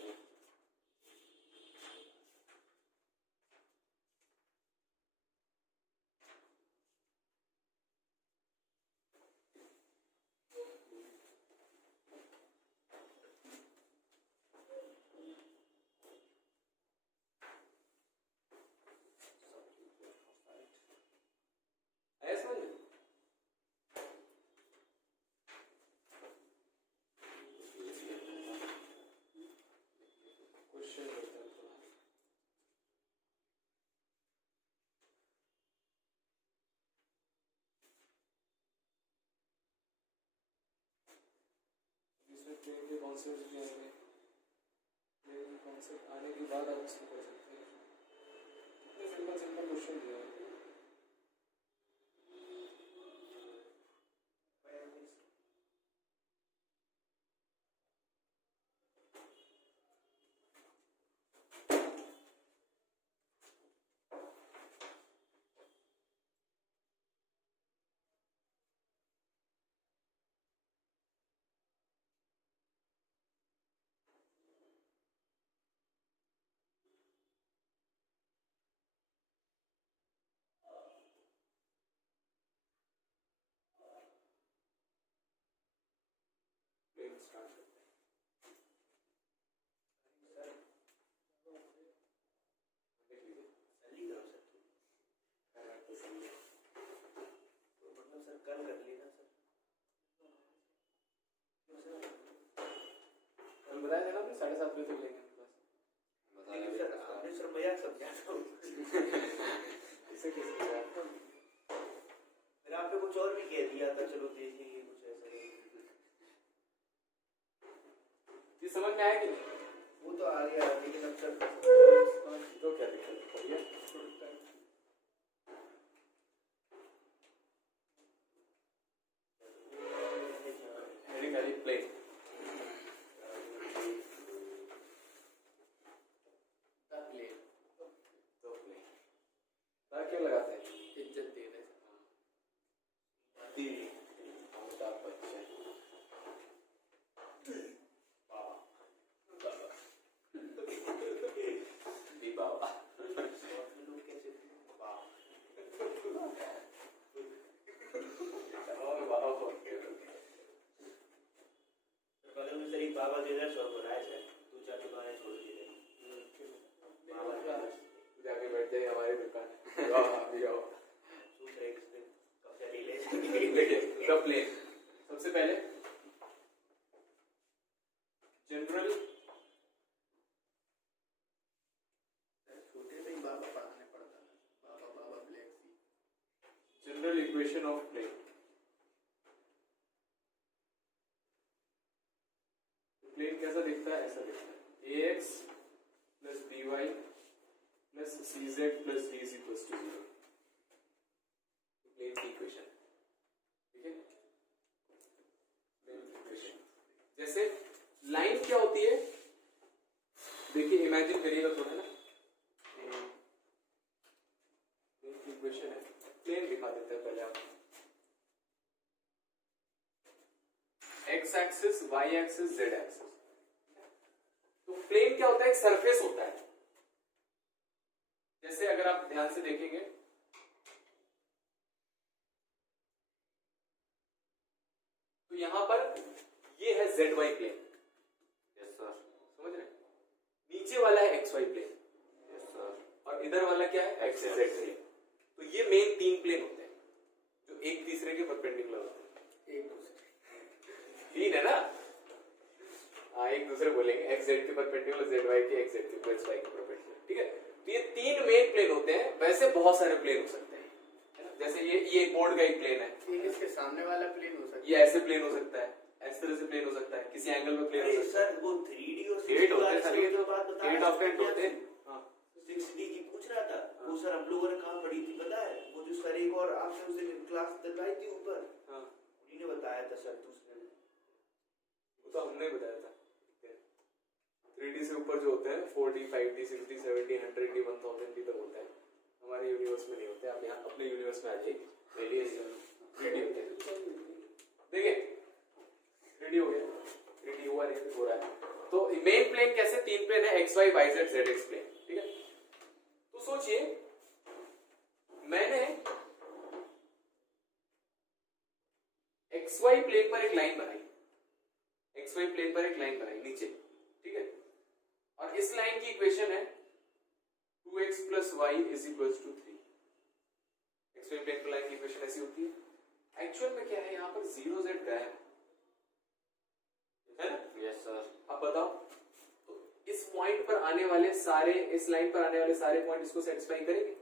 आया समझ में? क्वेश्चन करते हैं थोड़ा। इसमें प्लेन के कॉन्सेप्ट भी आएंगे, प्लेन के कॉन्सेप्ट आने के बाद आप इसको कर सकते हैं। कितने सिंपल सिंपल क्वेश्चन दिए हैं। प्लेन स्टार्ट करते हैं। देख लीजिए। सर कल कर लेना सर। कल बताया था ना आपने 7:30 बजे तक लेंगे क्लास। लेकिन सर आपने सर मजाक समझा इसे कैसे किया? फिर आपने कुछ और भी कह दिया था, चलो देखेंगे कुछ ऐसा ही। ये समझ में आया कि नहीं? वो तो आ गया, लेकिन अब सर तो क्या दिक्कत है? ये हेडिंग क्या लगाते हैं? इज्जत देने अमिताभ बच्चन। दी बाबा। लोग कैसे सर एक बाबा दे रहा और बनाया जाए 2-4 दुकानें छोड़ दी गई बाबा जाके बैठ जाए हमारी दुकान। आओ। सोच रहे किस दिन कब ले ले देखिए द प्लेन, सबसे पहले जनरल छोटे से ही बाबा पढ़ाने पड़ता था, बाबा black sea. General equation of plane. Plane कैसा दिखता है? ऐसा दिखता है ax plus by plus cz plus d is equal to 0। Plane की इक्वेशन, ठीक है। प्लेन की इक्वेशन जैसे लाइन क्या होती है? देखिए इमेजिन करिएगा थोड़ा ना, प्लेन की इक्वेशन है। प्लेन दिखा देते हैं पहले आप। x axis, y axis, z axis. तो प्लेन क्या होता है? एक सरफेस होता है। जैसे अगर आप ध्यान से देखेंगे तो यहां पर ये है ZY प्लेन, यस सर। समझ रहे हैं? नीचे वाला है XY प्लेन, यस सर। और इधर वाला क्या है? XZ plane. तो ये मेन 3 प्लेन होते हैं जो एक तीसरे के परपेंडिकुलर होते हैं। एक दूसरे 3 है ना? हाँ, एक दूसरे बोलेंगे XZ के परपेंडिकुलर, ZY के XZ के प्लस Y के परपेंडिकुलर, ठीक है। तो ये 3 मेन प्लेन होते हैं। वैसे बहुत सारे प्लेन हो सकते हैं, है ना? जैसे ये एक बोर्ड का एक प्लेन है, एक इसके सामने वाला प्लेन हो सकता ये ऐसे प्लेन हो सकता है, इस तरह से प्लेन हो सकता है, किसी एंगल में प्लेन हो अरे सकता है। सर वो 3D और 8 होते हैं सर, ये तो बात बता 8 ऑफ 10 होते हैं। हाँ 6D की पूछ रहा था वो सर हम लोगों ने कहाँ पढ़ी थी पता है? वो जो सर एक और आपने उस दिन क्लास दिलवाई थी ऊपर, हाँ, उन्हीं ने बताया था सर दूसरे ने। वो तो हमने बताया था। 3D से ऊपर जो होते हैं 4D, 5D, 6D, 7D, 100D, 1000D तक होता है। हमारे यूनिवर्स में नहीं होते। आप यहाँ अपने यूनिवर्स में आ जाइए, 3D होते हैं। देखिए 3D हो गया, 3D हुआ नहीं हो रहा है। तो मेन प्लेन कैसे? 3 प्लेन है, XY, YZ, ZX प्लेन, ठीक है। तो सोचिए मैंने XY प्लेन पर एक लाइन बनाई, XY प्लेन पर एक लाइन बनाई नीचे, ठीक है। और इस लाइन की इक्वेशन है 2x plus y is equal to 3। XY plane पर लाइन की इक्वेशन ऐसी होती है। एक्चुअल में क्या है? यहाँ पर 0z गायब है ना? Yes sir. अब बताओ, तो इस पॉइंट पर आने वाले सारे, इस लाइन पर आने वाले सारे पॉइंट इसको सेटिस्फाई करेंगे,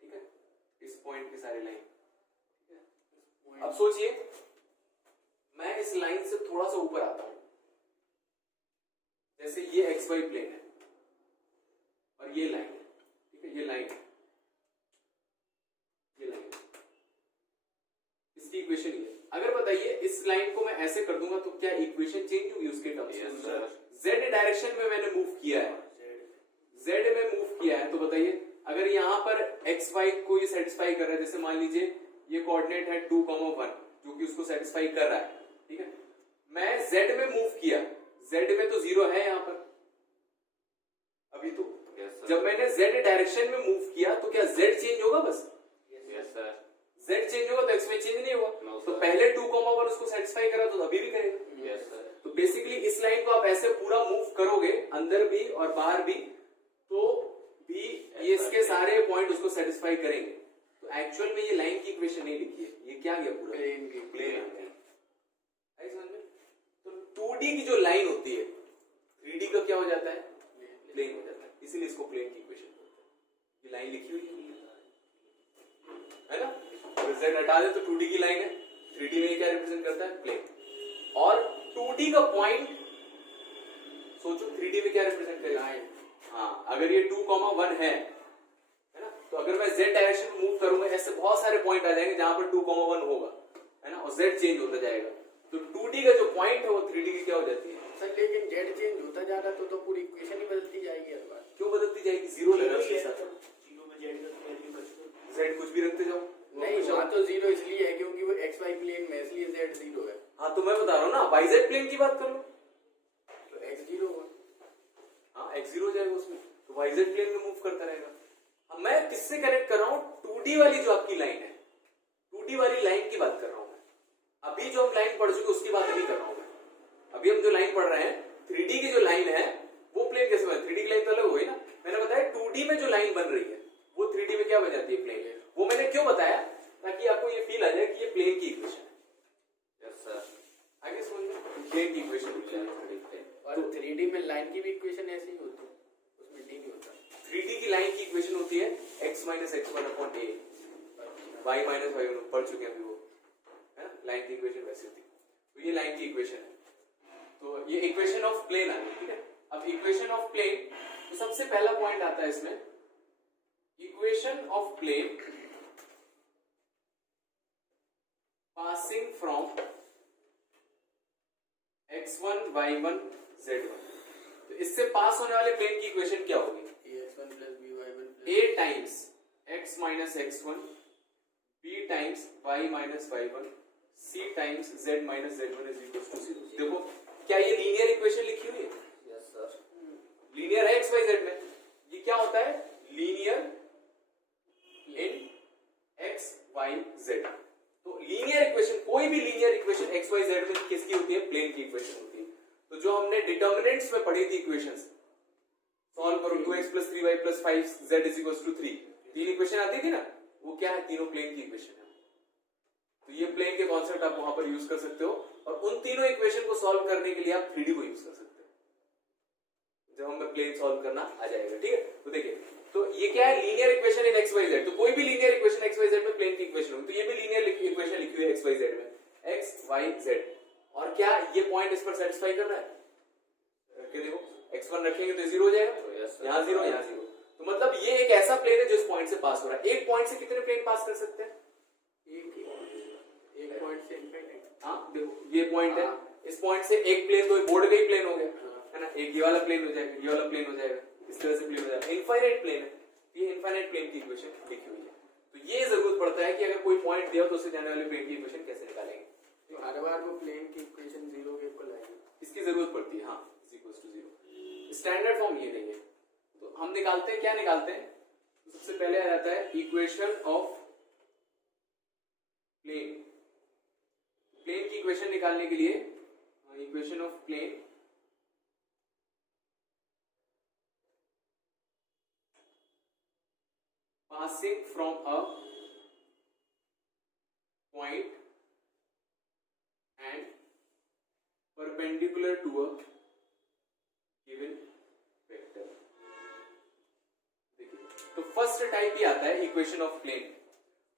ठीक है। इस पॉइंट की सारी लाइन, ठीक है। अब सोचिए मैं इस लाइन से थोड़ा सा ऊपर आता हूं, जैसे ये XY प्लेन है और ये लाइन है, ठीक है। ये लाइन है, ये लाइन है, इसकी इक्वेशन ये है। अगर बताइए इस लाइन को मैं ऐसे कर दूंगा तो क्या इक्वेशन चेंज होगी उसके टर्म्स यस में? सर। Z डायरेक्शन में मैंने मूव किया है, Z में मूव किया है, तो बताइए अगर यहां पर XY को ये सेटिस्फाई कर रहा है, जैसे मान लीजिए ये कोऑर्डिनेट है 2,1 जो कि उसको सेटिस्फाई कर रहा है, ठीक है। मैं Z में मूव किया, Z में तो 0 है यहां पर अभी तो। Yes sir. जब मैंने Z डायरेक्शन में मूव किया तो क्या Z चेंज होगा? बस यस सर। Z चेंज होगा तो X में चेंज नहीं होगा। No, तो sir. पहले 2,1 उसको सेटिस्फाई करा तो अभी भी करेगा। Yes sir. तो बेसिकली इस लाइन को आप ऐसे पूरा मूव करोगे अंदर भी और बाहर भी, तो भी ये इसके सारे पॉइंट उसको सेटिस्फाई करेंगे। तो एक्चुअल में ये लाइन की इक्वेशन नहीं लिखी है, ये क्या गया? पूरा प्लेन की प्लेन आ गया। आई समझ में? तो 2D की जो लाइन होती है 3D का क्या हो जाता है? प्लेन हो जाता है, इसीलिए इसको प्लेन की इक्वेशन बोलते हैं। ये लाइन लिखी हुई है ना? अगर Z हटा दे तो 2D की लाइन है, 3D में क्या रिप्रेजेंट करता है? प्लेन। और 2D का पॉइंट सोचो 3D में क्या रिप्रेजेंट करेगा? हाँ, अगर ये 2,1 है ना, तो अगर मैं Z डायरेक्शन में मूव करूंगा ऐसे बहुत सारे पॉइंट आ जाएंगे जहां पर 2,1 होगा, है ना, और Z चेंज होता जाएगा। तो 2D का जो पॉइंट है वो 3D की क्या हो जाती है? सर लेकिन जेड चेंज होता जा रहा तो पूरी इक्वेशन ही बदलती जाएगी हर बार। क्यों बदलती जाएगी? 0 लगा उसके साथ। 0 में जेड का वैल्यू बचता प्लेन की बात कर लो तो x0 हुआ। हाँ x0 हो जाएगा उसमें, तो yz प्लेन में मूव करता रहेगा। अब मैं किससे कनेक्ट कर रहा हूँ, 2D वाली जो आपकी लाइन है, 2D वाली लाइन की बात कर रहा हूँ मैं। अभी जो हम लाइन पढ़ चुके उसकी बात नहीं कर रहा हूँ मैं। अभी हम जो लाइन पढ़ रहे हैं 3D की जो लाइन है वो प्लेन कैसे बने, 3D की लाइन तो अलग हो गई ना। मैंने बताया 2D में जो लाइन बन रही है वो 3D में क्या बन जाती है, प्लेन। वो मैंने क्यों बताया, ताकि आपको ये फील आ जाए कि ये प्लेन की इक्वेशन है। Yes sir. आगे समझ में, प्लेन की इक्वेशन होती है। और 3D में लाइन की भी इक्वेशन ऐसी ही होती है, उसमें d नहीं होता। 3D की लाइन की इक्वेशन होती है x minus x1 upon a, y minus y1, पढ़ चुके हैं अभी वो, है ना। लाइन की इक्वेशन वैसी होती है, तो ये लाइन की इक्वेशन है। तो ये इक्वेशन ऑफ प्लेन आ गई, ठीक है। अब इक्वेशन ऑफ प्लेन, तो सबसे पहला पॉइंट आता है इसमें, equation of plane passing from x1 y1 z1। तो इससे पास होने वाले प्लेन की इक्वेशन क्या होगी, ax1 plus by1 plus a times x minus x1, b times y minus y1, c times z minus z1 is equal to 0। देखो क्या ये लीनियर इक्वेशन लिखी हुई है, यस सर। लीनियर है x y z में। ये क्या होता है, linear in x y z। तो लीनियर इक्वेशन, कोई भी linear equation x y z में किसकी होती है, प्लेन की इक्वेशन होती है। तो जो हमने डिटर्मिनेंट्स में पढ़ी थी इक्वेशंस, सॉल्व करो 2x plus 3y plus 5z is equals to 3, तीन इक्वेशन आती थी ना, वो क्या है, तीनों प्लेन की इक्वेशन है। तो ये प्लेन के कॉन्सेप्ट आप वहां पर यूज कर सकते हो, और उन तीनों इक्वेशन को सॉल्व करने के लिए आप 3D को यूज कर सकते हो जब हमें प्लेन सॉल्व करना आ जाएगा, ठीक है। तो देखिए, तो ये क्या है, linear equation in x y z। तो कोई भी linear equation x y z में प्लेन की इक्वेशन होगी, तो ये भी लीनियर इक्वेशन लिखी हुई है x y z में, x y z। और क्या ये पॉइंट इस पर सेटिस्फाई कर रहा है, रख देखो, x1 रखेंगे तो 0 हो जाएगा, यहाँ 0 यहाँ 0। तो मतलब ये एक ऐसा प्लेन है जो इस पॉइंट से पास हो रहा है। एक पॉइंट से कितने प्लेन पास कर सकते हैं, एक पॉइंट से इनफिनिटी। हाँ देखो ये पॉइंट है, इस पॉइंट से एक प्लेन, तो बोर्ड का ही प्लेन हो गया, है ना। एक ये वाला प्लेन हो जाएगा, ये वाला प्लेन हो जाएगा, इस तरह से प्लेन हो जाएगा, इनफाइनाइट प्लेन है। ये इनफाइनाइट प्लेन की इक्वेशन लिखी हुई है। तो ये जरूरत पड़ता है कि अगर कोई पॉइंट दिया तो उससे जाने वाले प्लेन की इक्वेशन कैसे निकालेंगे। तो हर बार वो प्लेन की इक्वेशन 0 के इक्वल आएगी, इसकी जरूरत पड़ती है, हाँ, is equal to 0। Standard form ये नहीं है, तो हम निकालते हैं, क्या निकालते हैं, तो सबसे पहले आ जाता है इक्वेशन ऑफ प्लेन। प्लेन की इक्वेशन निकालने के लिए equation of plane passing from a point and perpendicular to a given vector। देखिए, तो फर्स्ट टाइप ही आता है इक्वेशन ऑफ प्लेन।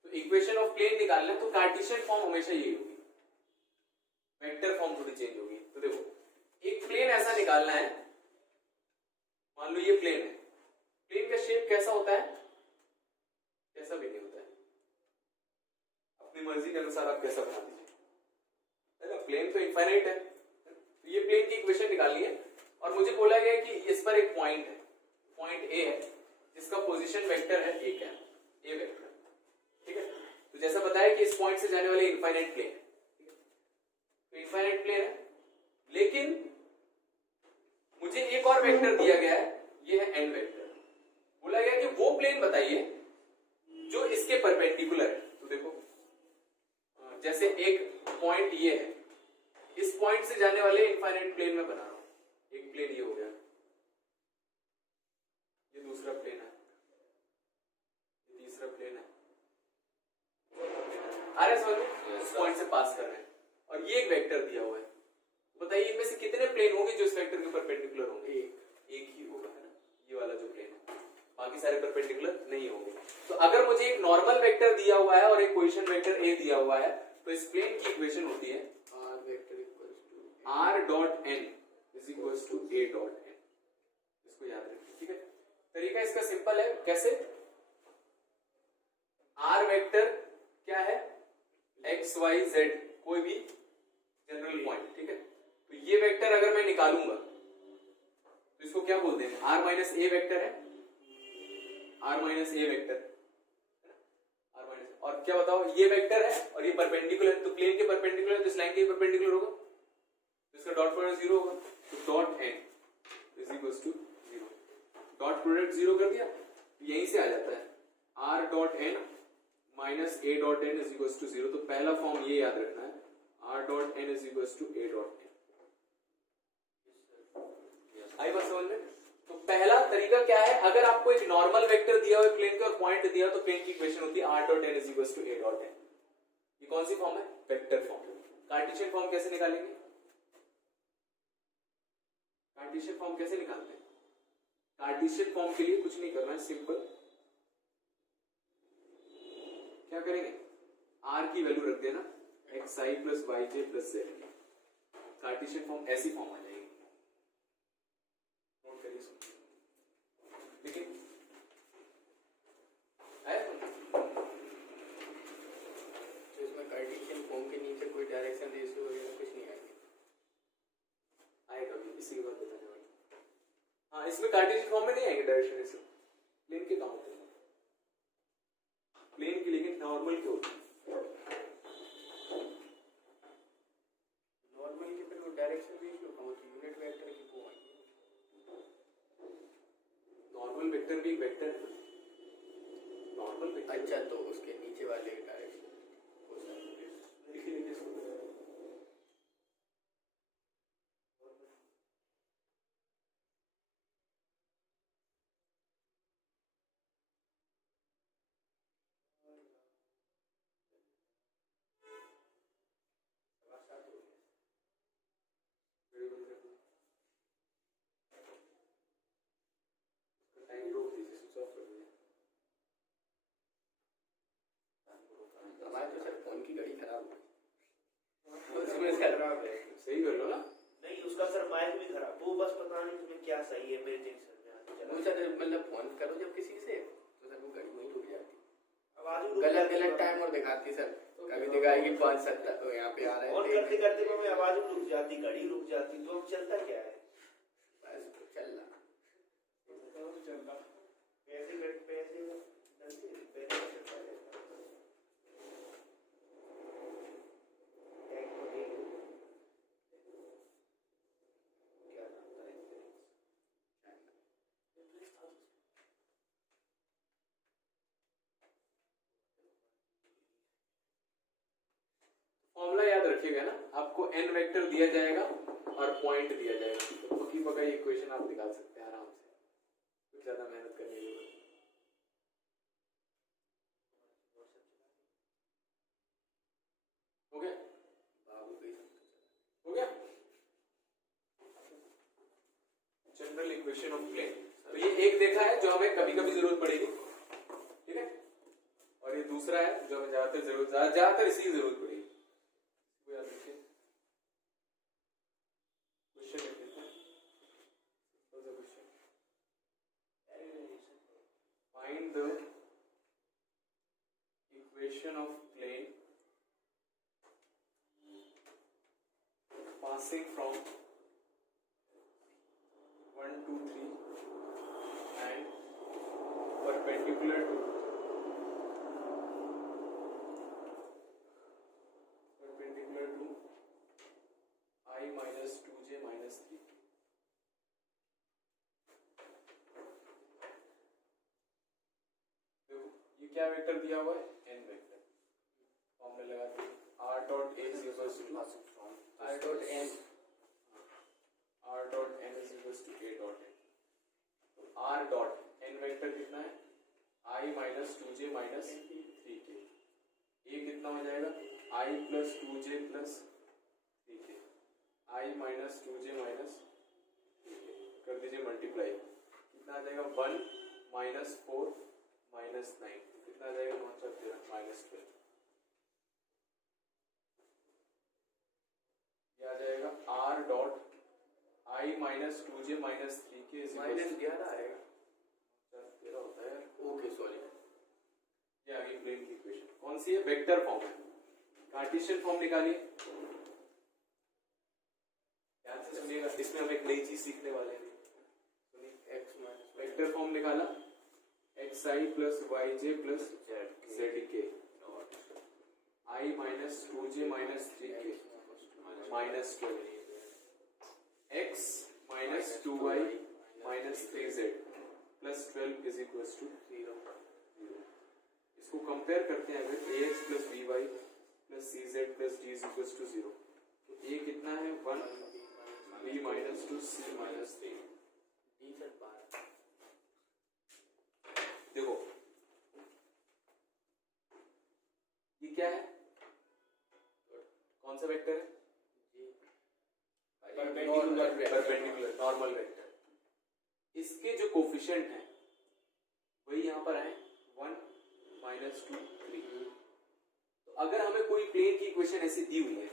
तो इक्वेशन ऑफ प्लेन निकालना है तो कार्टेशियन फॉर्म हमेशा यही होगी, वेक्टर फॉर्म थोड़ी चेंज होगी। तो देखो, एक प्लेन ऐसा निकालना है, मान लो ये प्लेन है, प्लेन का शेप कैसा होता है, कैसा भी नहीं होता है, अपनी मर्जी के अनुसार आप कैसा बना दीजिए, है ना। प्लेन तो इनफाइनाइट है, तो ये प्लेन की इक्वेशन निकालनी है, और मुझे बोला गया कि इस पर एक पॉइंट है, पॉइंट ए है, जिसका पोजीशन वेक्टर है ए, क्या ए वेक्टर, ठीक है। तो जैसा बताया कि इस पॉइंट से जाने वाले इनफाइनाइट प्लेन है, तो इनफाइनाइट प्लेन है, लेकिन मुझे एक और वेक्टर दिया गया है, ये है एन वेक्टर। बोला गया कि वो प्लेन बताइए जो इसके परपेंडिकुलर है। तो देखो, जैसे एक पॉइंट ये है, इस पॉइंट से जाने वाले इनफाइनाइट प्लेन में बना रहा हूं, एक प्लेन ये हो गया, ये दूसरा प्लेन है, ये तीसरा प्लेन है, आ रहा है समझ में, इस पॉइंट से पास कर रहे हैं, और ये एक वेक्टर दिया हुआ है। बताइए इनमें से कितने प्लेन होंगे जो इस वेक्टर के परपेंडिकुलर होंगे, एक ही होगा, है ना, ये वाला जो प्लेन है, बाकी सारे परपेंडिकुलर नहीं होंगे। तो अगर मुझे एक नॉर्मल वेक्टर दिया हुआ है और एक पोजीशन वेक्टर ए दिया हुआ है, तो इस प्लेन की इक्वेशन होती है r vector equals to r dot n is equals to a dot n। इसको याद रखिए, ठीक है। तरीका इसका सिंपल है, कैसे, r वेक्टर क्या है, x y z, कोई भी जनरल पॉइंट, ठीक है। तो ये वेक्टर अगर मैं निकालूंगा तो इसको क्या बोलते हैं, r माइनस ए वेक्टर है, r माइनस ए वेक्टर, r माइनस, और क्या बताओ, ये वेक्टर है और ये परपेंडिकुलर, तो प्लेन के परपेंडिकुलर, तो इस लाइन के परपेंडिकुलर होगा, तो इसका डॉट प्रोडक्ट 0 होगा, तो dot N is equals to 0। Dot product 0 कर दिया, यहीं से आ जाता है are dot N minus A dot N is equals to 0। तो पहला फॉर्म ये याद रखना है, are dot N is equals to A dot N. आई बात समझ में? तो पहला तरीका क्या है, अगर आपको एक नॉर्मल वेक्टर दिया हुआ प्लेन का और पॉइंट दिया तो प्लेन की इक्वेशन होती है are dot N is equals to A dot n. ये कौन सी फॉर्म है? Vector form. कार्टेशियन फॉर्म कैसे निकालेंगे? कार्टेशियन फॉर्म कैसे निकालते हैं? कार्टेशियन फॉर्म के लिए कुछ नहीं करना है, सिंपल क्या करेंगे, आर की वैल्यू रख देना एक्स आई प्लस वाई जे प्लस जेड। कार्टेशियन फॉर्म ऐसी फॉर्म आ जाएगी। नोट करिए, ठीक है? तो इसमें कार्टेशियन फॉर्म के नीचे कोई डायरेक्शन रेशियो वगैरह कुछ नहीं आएगा? आएगा भी, इसी के बाद बताने वाला। हाँ, इसमें कार्टेशियन फॉर्म में नहीं आएंगे डायरेक्शन रेशियो, प्लेन के काम होते हैं प्लेन के, लेकिन नॉर्मल के होते हैं। नॉर्मल के फिर वो डायरेक्शन रेशियो का होती है, यूनिट वेक्टर की वो आएगी। नॉर्मल वेक्टर भी एक वेक्टर है, नॉर्मल वेक्टर। अच्छा, तो उसके नीचे वाले डायरेक्शन लिखिए लिखिए इसको। टाइम रोक दीजिए, स्विच ऑफ कर दीजिए। हमारे तो सर फोन की घड़ी खराब हो गई, उसमें खराब है। सही कर लो ना। नहीं उसका सर माइक भी खराब, वो बस पता नहीं उसमें क्या सही है, मेरे टेंशन में वो सर मतलब फोन करो जब किसी से तो सर वो घड़ी वहीं रुक जाती, आवाज भी रुक गलत जाती है। गलत टाइम और दिखाती सर। कभी दिखाएगी 5:70 तो यहाँ पे आ रहे और करते करते वो में आवाज भी रुक जाती, घड़ी रुक जाती, तो अब चलता क्या है? बस चल रहा। पैसे डलते पैसे चलता रहता है। एक को देख क्या नाम था इसका? फॉर्मूला याद रखिएगा ना, आपको n वेक्टर दिया जाएगा और पॉइंट दिया जाएगा, तो पक्की पक्का इक्वेशन आप निकाल सकते हैं आराम से, कुछ ज्यादा मेहनत करने की जरूरत नहीं। हो गया? बाबू भी हो गया? General equation of plane. तो ये एक देखा है जो हमें कभी कभी जरूरत पड़ेगी, ठीक है, और ये दूसरा है जो हमें ज्यादातर इसी की जरूरत पड़ेगी। याद रखिए, क्वेश्चन लिख देते हैं। Find the equation of plane passing from 1 to 3 and perpendicular to I minus 2j minus 3। देखो ये क्या वेक्टर दिया हुआ है, n वेक्टर। फॉर्मूला लगाते हैं, r dot a is equals to r dot n is equals to a dot n। तो r dot n vector कितना है, I minus 2j minus 3k। ये कितना हो जाएगा, I plus 2j plus 3k। I minus 2j minus 3k कर दीजिए multiply, कितना आ जाएगा 1 minus 4 minus 9, कितना आ जाएगा 9 13 minus 12। ये आ जाएगा r dot I minus 2j minus 3k is equals minus to 11 आएगा। 13 होता है यार। ओके सॉरी, ये आ गई प्लेन की इक्वेशन। कौन सी है, वेक्टर फॉर्म है। कार्टेशियन फॉर्म निकालिए, ध्यान से सुनिएगा, इसमें हम एक नई चीज सीखने वाले हैं। सुनिए, x माइनस वेक्टर फॉर्म निकाला, xi plus yj plus zk I minus 2j minus 3k minus 12। x minus 2y minus 3z plus 12 is equals to 0. इसको कंपेयर करते हैं अगर ax plus by plus cz plus d is equals to 0, तो a कितना है 1, b minus 2, c minus 3. देखो ये क्या है, कौन सा वेक्टर है, परपेंडिकुलर नॉर्मल वेक्टर. इसके जो कोफिशिएंट हैं वही यहां पर आए 1 minus 2 3. तो अगर हमें कोई प्लेन की इक्वेशन ऐसी दी हुई है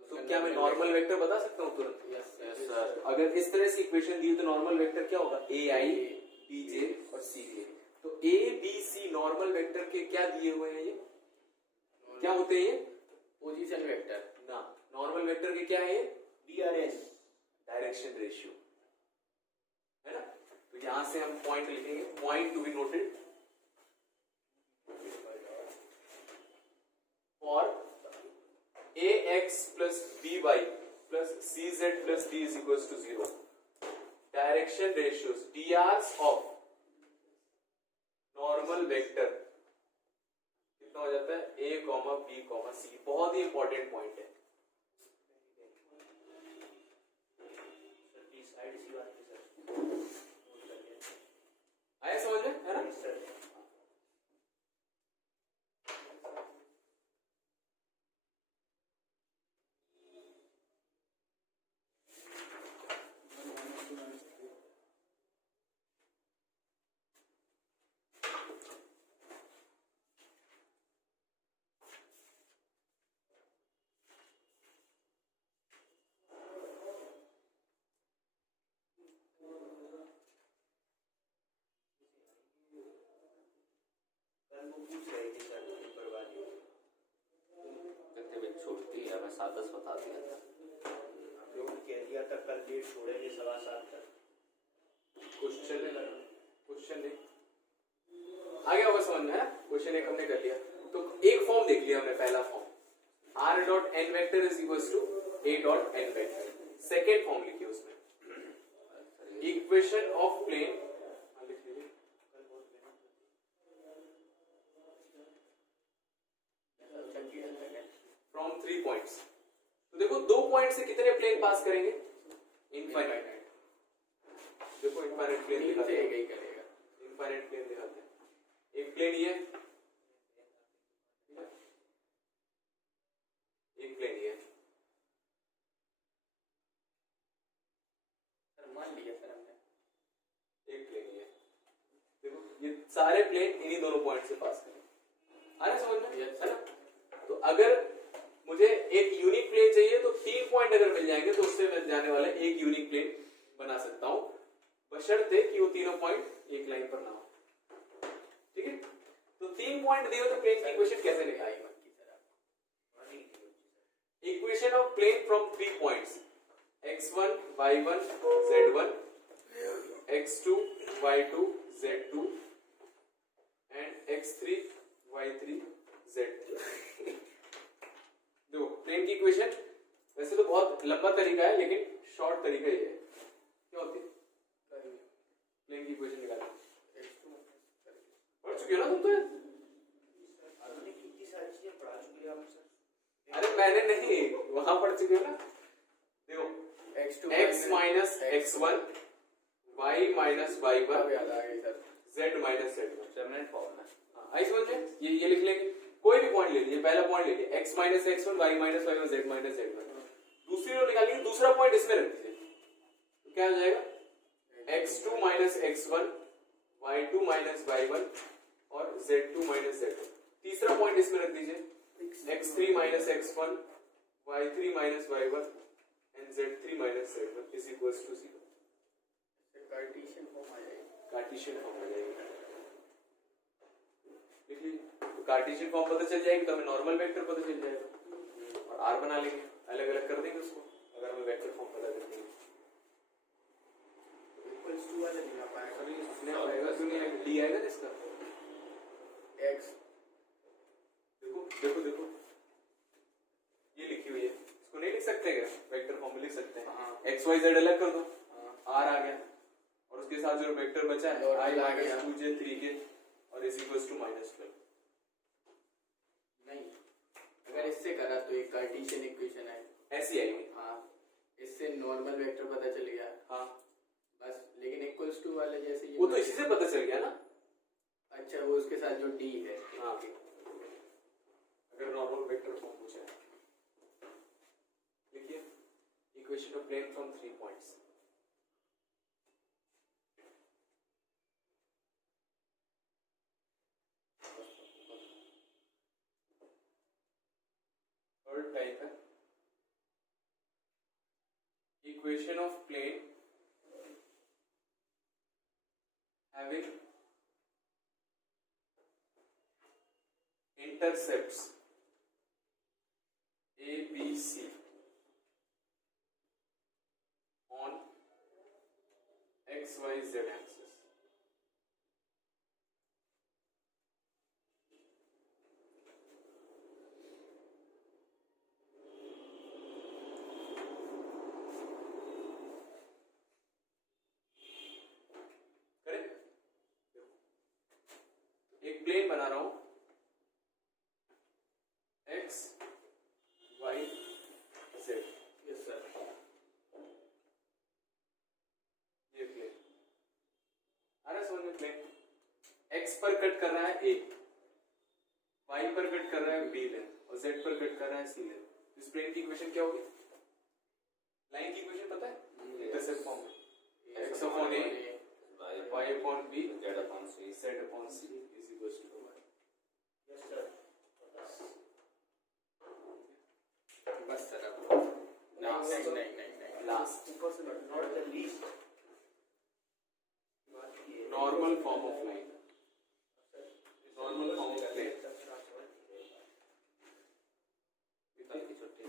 तो क्या मैं नॉर्मल वेक्टर बता सकता हूँ तुरंत? Yes sir. अगर इस तरह से इक्वेशन दी हो तो नॉर्मल वेक्टर क्या होगा, ए आई बी जे और सी के. तो A B C normal vector के क्या दिए हुए हैं, ये क्या होते हैं, ये पोजीशन वेक्टर ना. नॉर्मल वेक्टर के क्या है, ये DRS डायरेक्शन रेशियो है ना. तो यहां से हम पॉइंट लिखेंगे, point to be noted for ax plus by plus cz plus d is equals to 0. Direction ratios drs of normal vector कितना हो जाता है, a, b, c. बहुत ही इंपॉर्टेंट पॉइंट है. आया समझ में, है ना. कितने में छूटती है, मैं 7-10 बता दिया था. कह दिया था कल डेट छोड़ेंगे 7:15 तक. क्वेश्चन आ गया होगा समझ में, है. क्वेश्चन एक हमने कर लिया. तो एक फॉर्म देख लिया हमने, पहला form r dot n vector is equals to a dot n vector. Second form लिखिए उसमें equation of plane from 3 points. तो देखो 2 पॉइंट से कितने प्लेन पास करेंगे, इनफाइनाइट. देखो इनफाइनाइट प्लेन दिखाते हैं, इनफाइनाइट प्लेन दिखाते हैं. एक प्लेन ये, एक प्लेन ये. मान लिया सर हमने, एक प्लेन ये. देखो ये सारे प्लेन इन्हीं दोनों पॉइंट से पास करेंगे. आ रहा है समझ में, है ना. तो अगर मुझे एक यूनिक प्लेन चाहिए तो 3 पॉइंट अगर मिल जाएंगे तो उससे मिल जाने वाला एक यूनिक प्लेन बना सकता हूं, बशर्ते कि वो तीनों पॉइंट एक लाइन पर ना हो. ठीक है. तो 3 पॉइंट दिए तो प्लेन की इक्वेशन कैसे निकालेंगे, equation of plane from 3 points x1 y1 z1 x2 y2 z2 and x3 y3 z3. देखो प्लेन की इक्वेशन वैसे तो बहुत लंबा तरीका है, लेकिन शॉर्ट तरीका ये है. क्या होती है प्लेन की इक्वेशन निकालने, पढ़ चुके हो ना तुम तो. कितनी सारी चीजें पढ़ा चुके हैं आप सर. अरे मैंने नहीं, वहां पढ़ चुके हो ना. देखो x minus x1 y minus y1 याद आ गई sir, z minus z1. Permanent form है. आई समझ में. ये लिख लेंगे, कोई भी पॉइंट ले लीजिए. पहला पॉइंट ले लीजिए x minus x1 y minus y1 z minus z1. दूसरी रो निकालिए, दूसरा पॉइंट इसमें रख दीजिए. तो क्या हो जाएगा, x2 minus x1 y2 minus y1 और z2 माइनस z2. तीसरा पॉइंट इसमें रख दीजिए, x3 minus x1 y3 minus y1 and z3 minus z1 is equals to 0. Cartesian form आ जाएगा. कार्टेशियन फॉर्म आ जाएगा. लिख लीजिए. तो कार्टेशियन फॉर्म पता चल जाएगी तो हमें नॉर्मल वेक्टर पता चल जाएगा और r बना लेंगे, अलग अलग कर देंगे उसको अगर हमें वेक्टर फॉर्म पता कर देंगे. इक्वल्स टू वाला नहीं आ पाएगा. नहीं आएगा, क्यों नहीं आएगा, डी आएगा ना इसका. x देखो देखो देखो ये लिखी हुई है, इसको नहीं लिख सकते क्या वेक्टर फॉर्म में. लिख सकते हैं। हाँ। एक्स वाई जेड अलग कर दो, हाँ। आर आ गया और उसके साथ जो वेक्टर बचा है और आई आ माइनस गया। 2j 3k और इज इक्वल्स टू -12। नहीं, अगर इससे करा तो एक कार्टेशियन इक्वेशन है। ऐसी आएगी। हाँ, इससे नॉर्मल वेक्टर पता चल गया हाँ बस। लेकिन इक्वल्स टू वाले जैसे ये वो तो इसी से पता चल गया ना। अच्छा, वो उसके साथ जो डी है। हाँ अगर नॉर्मल वेक्टर फॉर्म पूछा है, देखिए equation of plane from 3 points. Third type है equation of plane having intercepts A, B, C on X, Y, Z axis. Correct? एक प्लेन बना रहा हूं X, Y, Z। Yes sir. ये प्लेन आ रहा है समझ में। प्लेन X पर कट कर रहा है A, Y पर कट कर रहा है B लेंथ और Z पर कट कर रहा है C लेंथ। इस प्लेन की इक्वेशन क्या होगी? लाइन की इक्वेशन पता है? इंटरसेप्ट फॉर्म में x upon a y upon b z upon c z upon c is equals to 1। Yes sir. बस सर अब Last. नहीं लास्ट ऊपर से not the least normal form of line, normal form of plane. कल की छुट्टी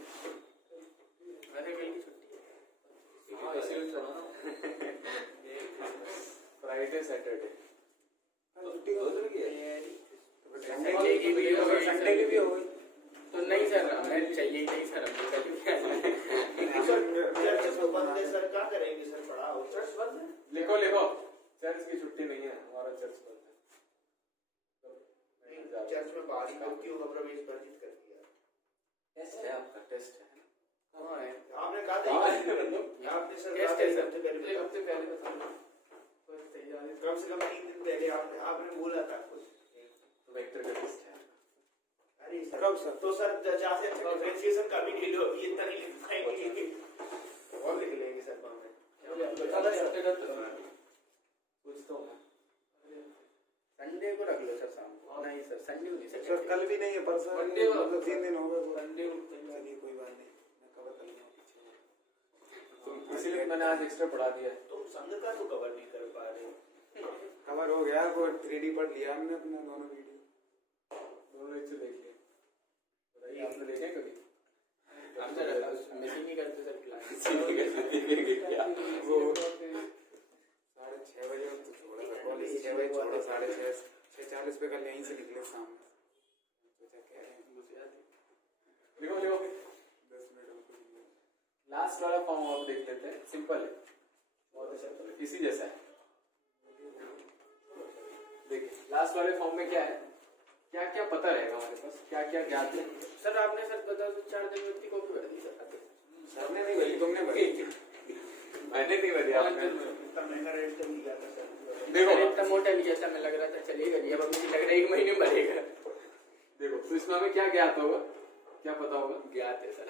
वैसे कल की छुट्टी है। हाँ इसीलिए चला ना फ्राइडे सैटरडे छुट्टी हो गई है। संडे की भी हो गई, संडे की भी हो गई। तो नहीं सर, हमें चाहिए नहीं सर, हमको कल क्या चर्च तो बंद है सर, क्या करेंगे सर? पढ़ाओ। चर्च बंद है। लिखो लिखो चर्च की छुट्टी नहीं है, हमारा चर्च बंद है। चर्च में बाहरी लोग क्यों प्रवेश वर्जित कर दिया? टेस्ट है आपका, टेस्ट है। कहाँ है? आपने कहा हाँ, था मतलब आपने सर टेस्ट कहा है था सर, सबसे पहले एक हफ्ते पहले तो था। बस तैयारी कम से कम 3 दिन पहले आपने बोला था कुछ। वेक्टर का टेस्ट है। अरे सर कब सर? तो सर जहाँ से डिफरेंशिएशन का भी ले लो, अभी इतना नहीं लिख पाएंगे और लिख लेंगे सर बाद में। अगले हफ्ते का तो कुछ तो है। संडे को रख लो सर शाम को। नहीं सर, संडे को नहीं सर कल भी नहीं है, परसों मंडे को मतलब 3 दिन हो गए। संडे को चलिए कोई बात नहीं, मैं कवर कर लूंगा पीछे। तो इसीलिए मैंने आज एक्स्ट्रा पढ़ा दिया। तुम संघ का तो कवर नहीं कर पा रहे। कवर हो गया, वो 3D पढ़ लिया हमने अपना दोनों वीडियो। दोनों लेक्चर देख लिए। बताइए आपने देखे कभी? हम सर मिसिंग नहीं करते सर क्लास। वो 6:30 बजे तो छोड़ा था कॉलेज, 6 बजे छोड़ा, 6:30 6:40 पे कल यहीं से निकले शाम में। सोचा क्या है, लिखो लिखो 10 मिनट में। लास्ट वाला फॉर्म आप देख लेते हैं। सिंपल है, बहुत ही सिंपल है, इसी जैसा है। देखिए लास्ट वाले फॉर्म में क्या है, क्या क्या पता रहेगा हमारे पास, क्या क्या ज्ञात है। सर आपने सर बता दो 4 दिन में कॉपी भर दी सर। सर ने नहीं भरी, तुमने भरी। मैंने नहीं भरी, आपने। इतना महंगा रेट तो नहीं जाता सर। देखो सर इतना मोटा नहीं जैसा मैं लग रहा था, चलेगा नहीं। अब मुझे लग रहा है 1 महीने में भरेगा। देखो तो इसमें हमें क्या ज्ञात होगा, क्या पता होगा? ज्ञात है सर।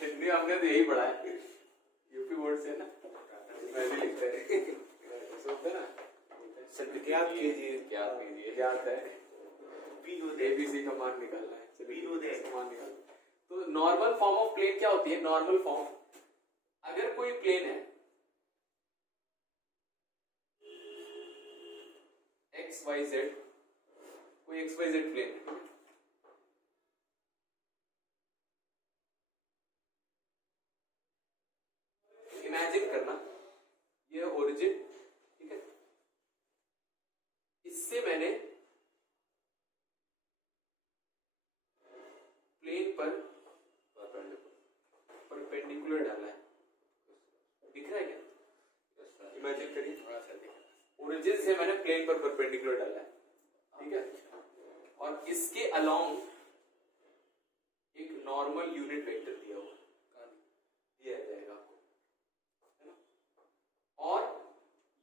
हिंदी हमने तो यही पढ़ा है यूपी बोर्ड से ना, मैं भी लिखते हैं सोचते ना। ज्ञात कीजिए। ज्ञात कीजिए। ज्ञात है विनोदे एबीसी का मान निकालना है। चलिए विनोदे इसका मान निकालना है। तो नॉर्मल फॉर्म ऑफ प्लेन क्या होती है? नॉर्मल फॉर्म, अगर कोई प्लेन है एक्स वाई जेड, कोई एक्स वाई जेड प्लेन है, इमेजिन करना ये ओरिजिन, ठीक है, इससे मैंने प्लेन पर परपेंडिकुलर मैंने प्लेन पर परपेंडिकुलर डाला है, ठीक है, और इसके अलोंग एक नॉर्मल यूनिट वेक्टर दिया हुआ दिया जाएगा आपको, है ना, और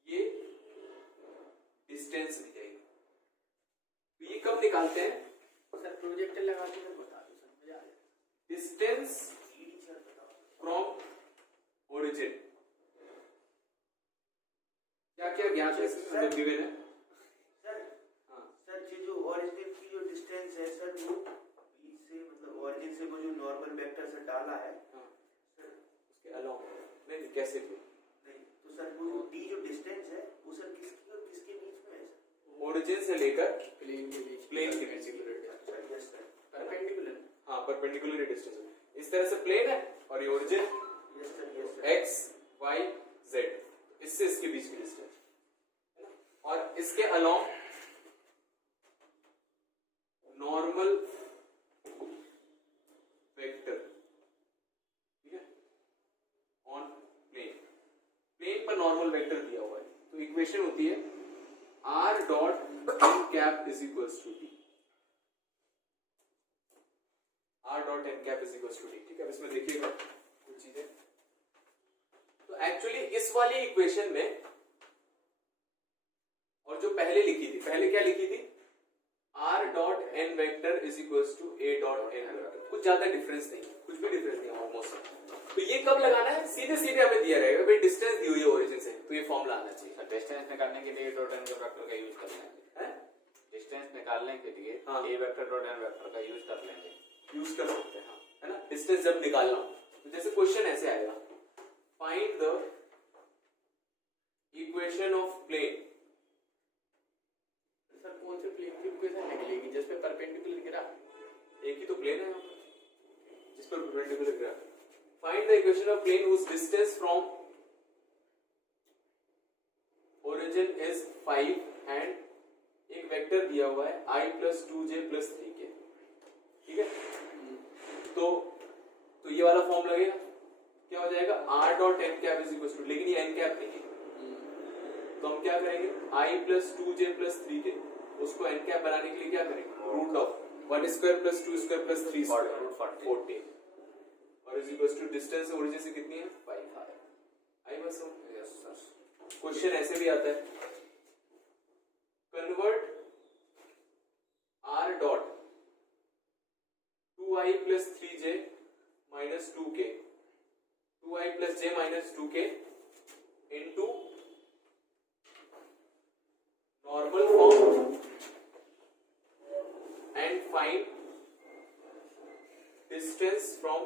ये डिस्टेंस दी जाएगी। तो ये कब निकालते हैं? सर प्रोजेक्टर लगा के बता दो सर, मजा आ जाएगा। डिस्टेंस फ्रॉम ओरिजिन, क्या क्या ज्ञात है इसमें गिवन है? सर सर ये जो ओरिजिन की जो डिस्टेंस है सर, वो बीच से मतलब ओरिजिन से वो जो नॉर्मल वेक्टर से डाला है सर, उसके अलोंग नहीं, कैसे भी नहीं तो सर वो जो डी जो डिस्टेंस है वो सर किसकी और किसके बीच में है सर? ओरिजिन से लेकर प्लेन के बीच, प्लेन के बीच की अच्छा यस सर, परपेंडिकुलर। हाँ परपेंडिकुलर डिस्टेंस इस तरह से प्लेन है, और ये origin yes sir, x y z, इससे इसके बीच की डिस्टेंस है ना, और इसके अलोंग नॉर्मल वेक्टर, ठीक है, ऑन प्लेन, प्लेन पर नॉर्मल वेक्टर दिया हुआ है। तो इक्वेशन होती है r dot n cap is equals to D, r dot n cap is equals to D, ठीक है। अब इसमें देखिएगा कुछ चीजें, तो एक्चुअली इस वाली इक्वेशन में और जो पहले लिखी थी, पहले क्या लिखी थी? r dot n vector is equals to a dot n vector, कुछ ज्यादा डिफरेंस नहीं, कुछ भी डिफरेंस नहीं ऑलमोस्ट। तो ये कब लगाना है? सीधे सीधे हमें दिया रहेगा भाई, डिस्टेंस दी हुई है ओरिजिन से, तो ये फॉर्मूला आना चाहिए। सर डिस्टेंस निकालने के लिए डॉट एन वेक्टर का यूज कर लेंगे, डिस्टेंस निकालने के लिए ए वेक्टर डॉट एन वेक्टर का यूज कर लेंगे, यूज कर सकते हैं, हाँ, है ना। डिस्टेंस जब निकालना हो तो जैसे क्वेश्चन ऐसे आएगा, find the equation of plane. Sir कौन से प्लेन की इक्वेशन निकलेगी जिस पे परपेंडिकुलर गिरा? एक ही तो प्लेन है जिस पर परपेंडिकुलर गिरा। Find the equation of plane whose distance from origin is 5 and एक वेक्टर दिया हुआ है i plus 2j plus 3k, ठीक है। तो ये वाला फॉर्म लगेगा, क्या हो जाएगा? r dot n cap is equal to, लेकिन ये n कैप नहीं है, तो हम क्या करेंगे? i plus 2j plus 3k, उसको n कैप बनाने के लिए क्या करेंगे? Root of 1 square plus 2 square plus 3 square root 14, और is equal to distance origin से कितनी है? 5 है। आई बस यस सर। क्वेश्चन ऐसे भी आता है, convert r dot 2i plus 3j minus 2k, 2i plus j minus 2k into normal form and find distance from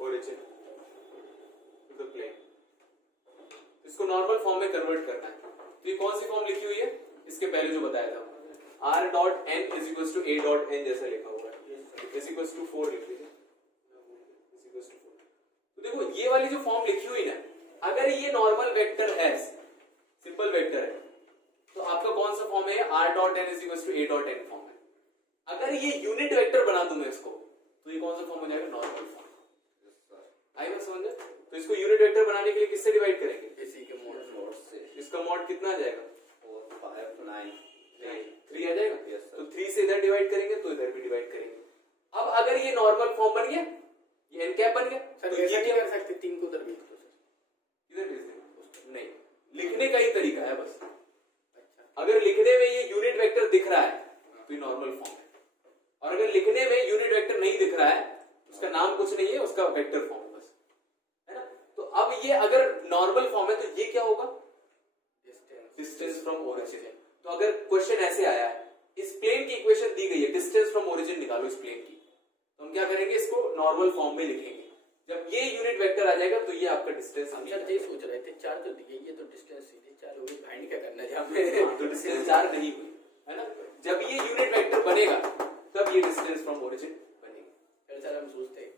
origin to the plane। इसको नॉर्मल फॉर्म में कन्वर्ट करना है। तो ये कौन सी फॉर्म लिखी हुई है? इसके पहले जो बताया था, r dot n is equal to a dot n जैसा लिखा हुआ है, इज इक्वल टू 4 लिख लीजिए, इज इक्वल टू 4। तो देखो ये वाली जो फॉर्म लिखी हुई ना, अगर ये नॉर्मल वेक्टर है, सिंपल वेक्टर है, तो आपका कौन सा फॉर्म है? r dot n is equal to a dot n form है। अगर ये यूनिट वेक्टर बना दूं मैं इसको, तो ये कौन सा फॉर्म हो जाएगा? Normal form. आई बात समझ गए? तो इसको यूनिट वेक्टर बनाने के लिए किससे डिवाइड करेंगे? इसी के मोड से इसका मॉड कितना आ जाएगा? 4 5 9 3 आ जाएगा। Yes, sir. तो 3 से इधर डिवाइड करेंगे तो इधर भी डिवाइड करेंगे। अब अगर ये नॉर्मल फॉर्म बन गया, ये n कैप बन गया, सर तो ऐसा ये नहीं क्या कर सकते? 3 को उधर भेज दो सर। इधर भेज देंगे? नहीं, लिखने का ही तरीका है बस। अच्छा, अगर लिखने में ये यूनिट वेक्टर दिख रहा है तो ये नॉर्मल फॉर्म है, और अगर लिखने में यूनिट वेक्टर नहीं दिख रहा है, उसका नाम कुछ नहीं है, उसका वेक्टर फॉर्म है बस, है ना। तो अब ये अगर नॉर्मल फॉर्म है तो ये क्या होगा? Distance from origin. तो अगर क्वेश्चन ऐसे आया है, इस प्लेन की इक्वेशन दी गई है, डिस्टेंस फ्रॉम ओरिजिन निकालो इस प्लेन की, तो हम क्या करेंगे? इसको नॉर्मल फॉर्म में लिखेंगे। जब ये यूनिट वेक्टर आ जाएगा तो ये आपका डिस्टेंस। हम सर ये सोच रहे थे 4 तो दिए, ये तो डिस्टेंस सीधे 4 हो गई, फाइंड क्या करना है यहाँ पे? तो डिस्टेंस 4 नहीं हुई, है ना। जब ये यूनिट वेक्टर बनेगा तब ये डिस्टेंस फ्रॉम ओरिजिन बनेगी। सर हम सोचते हैं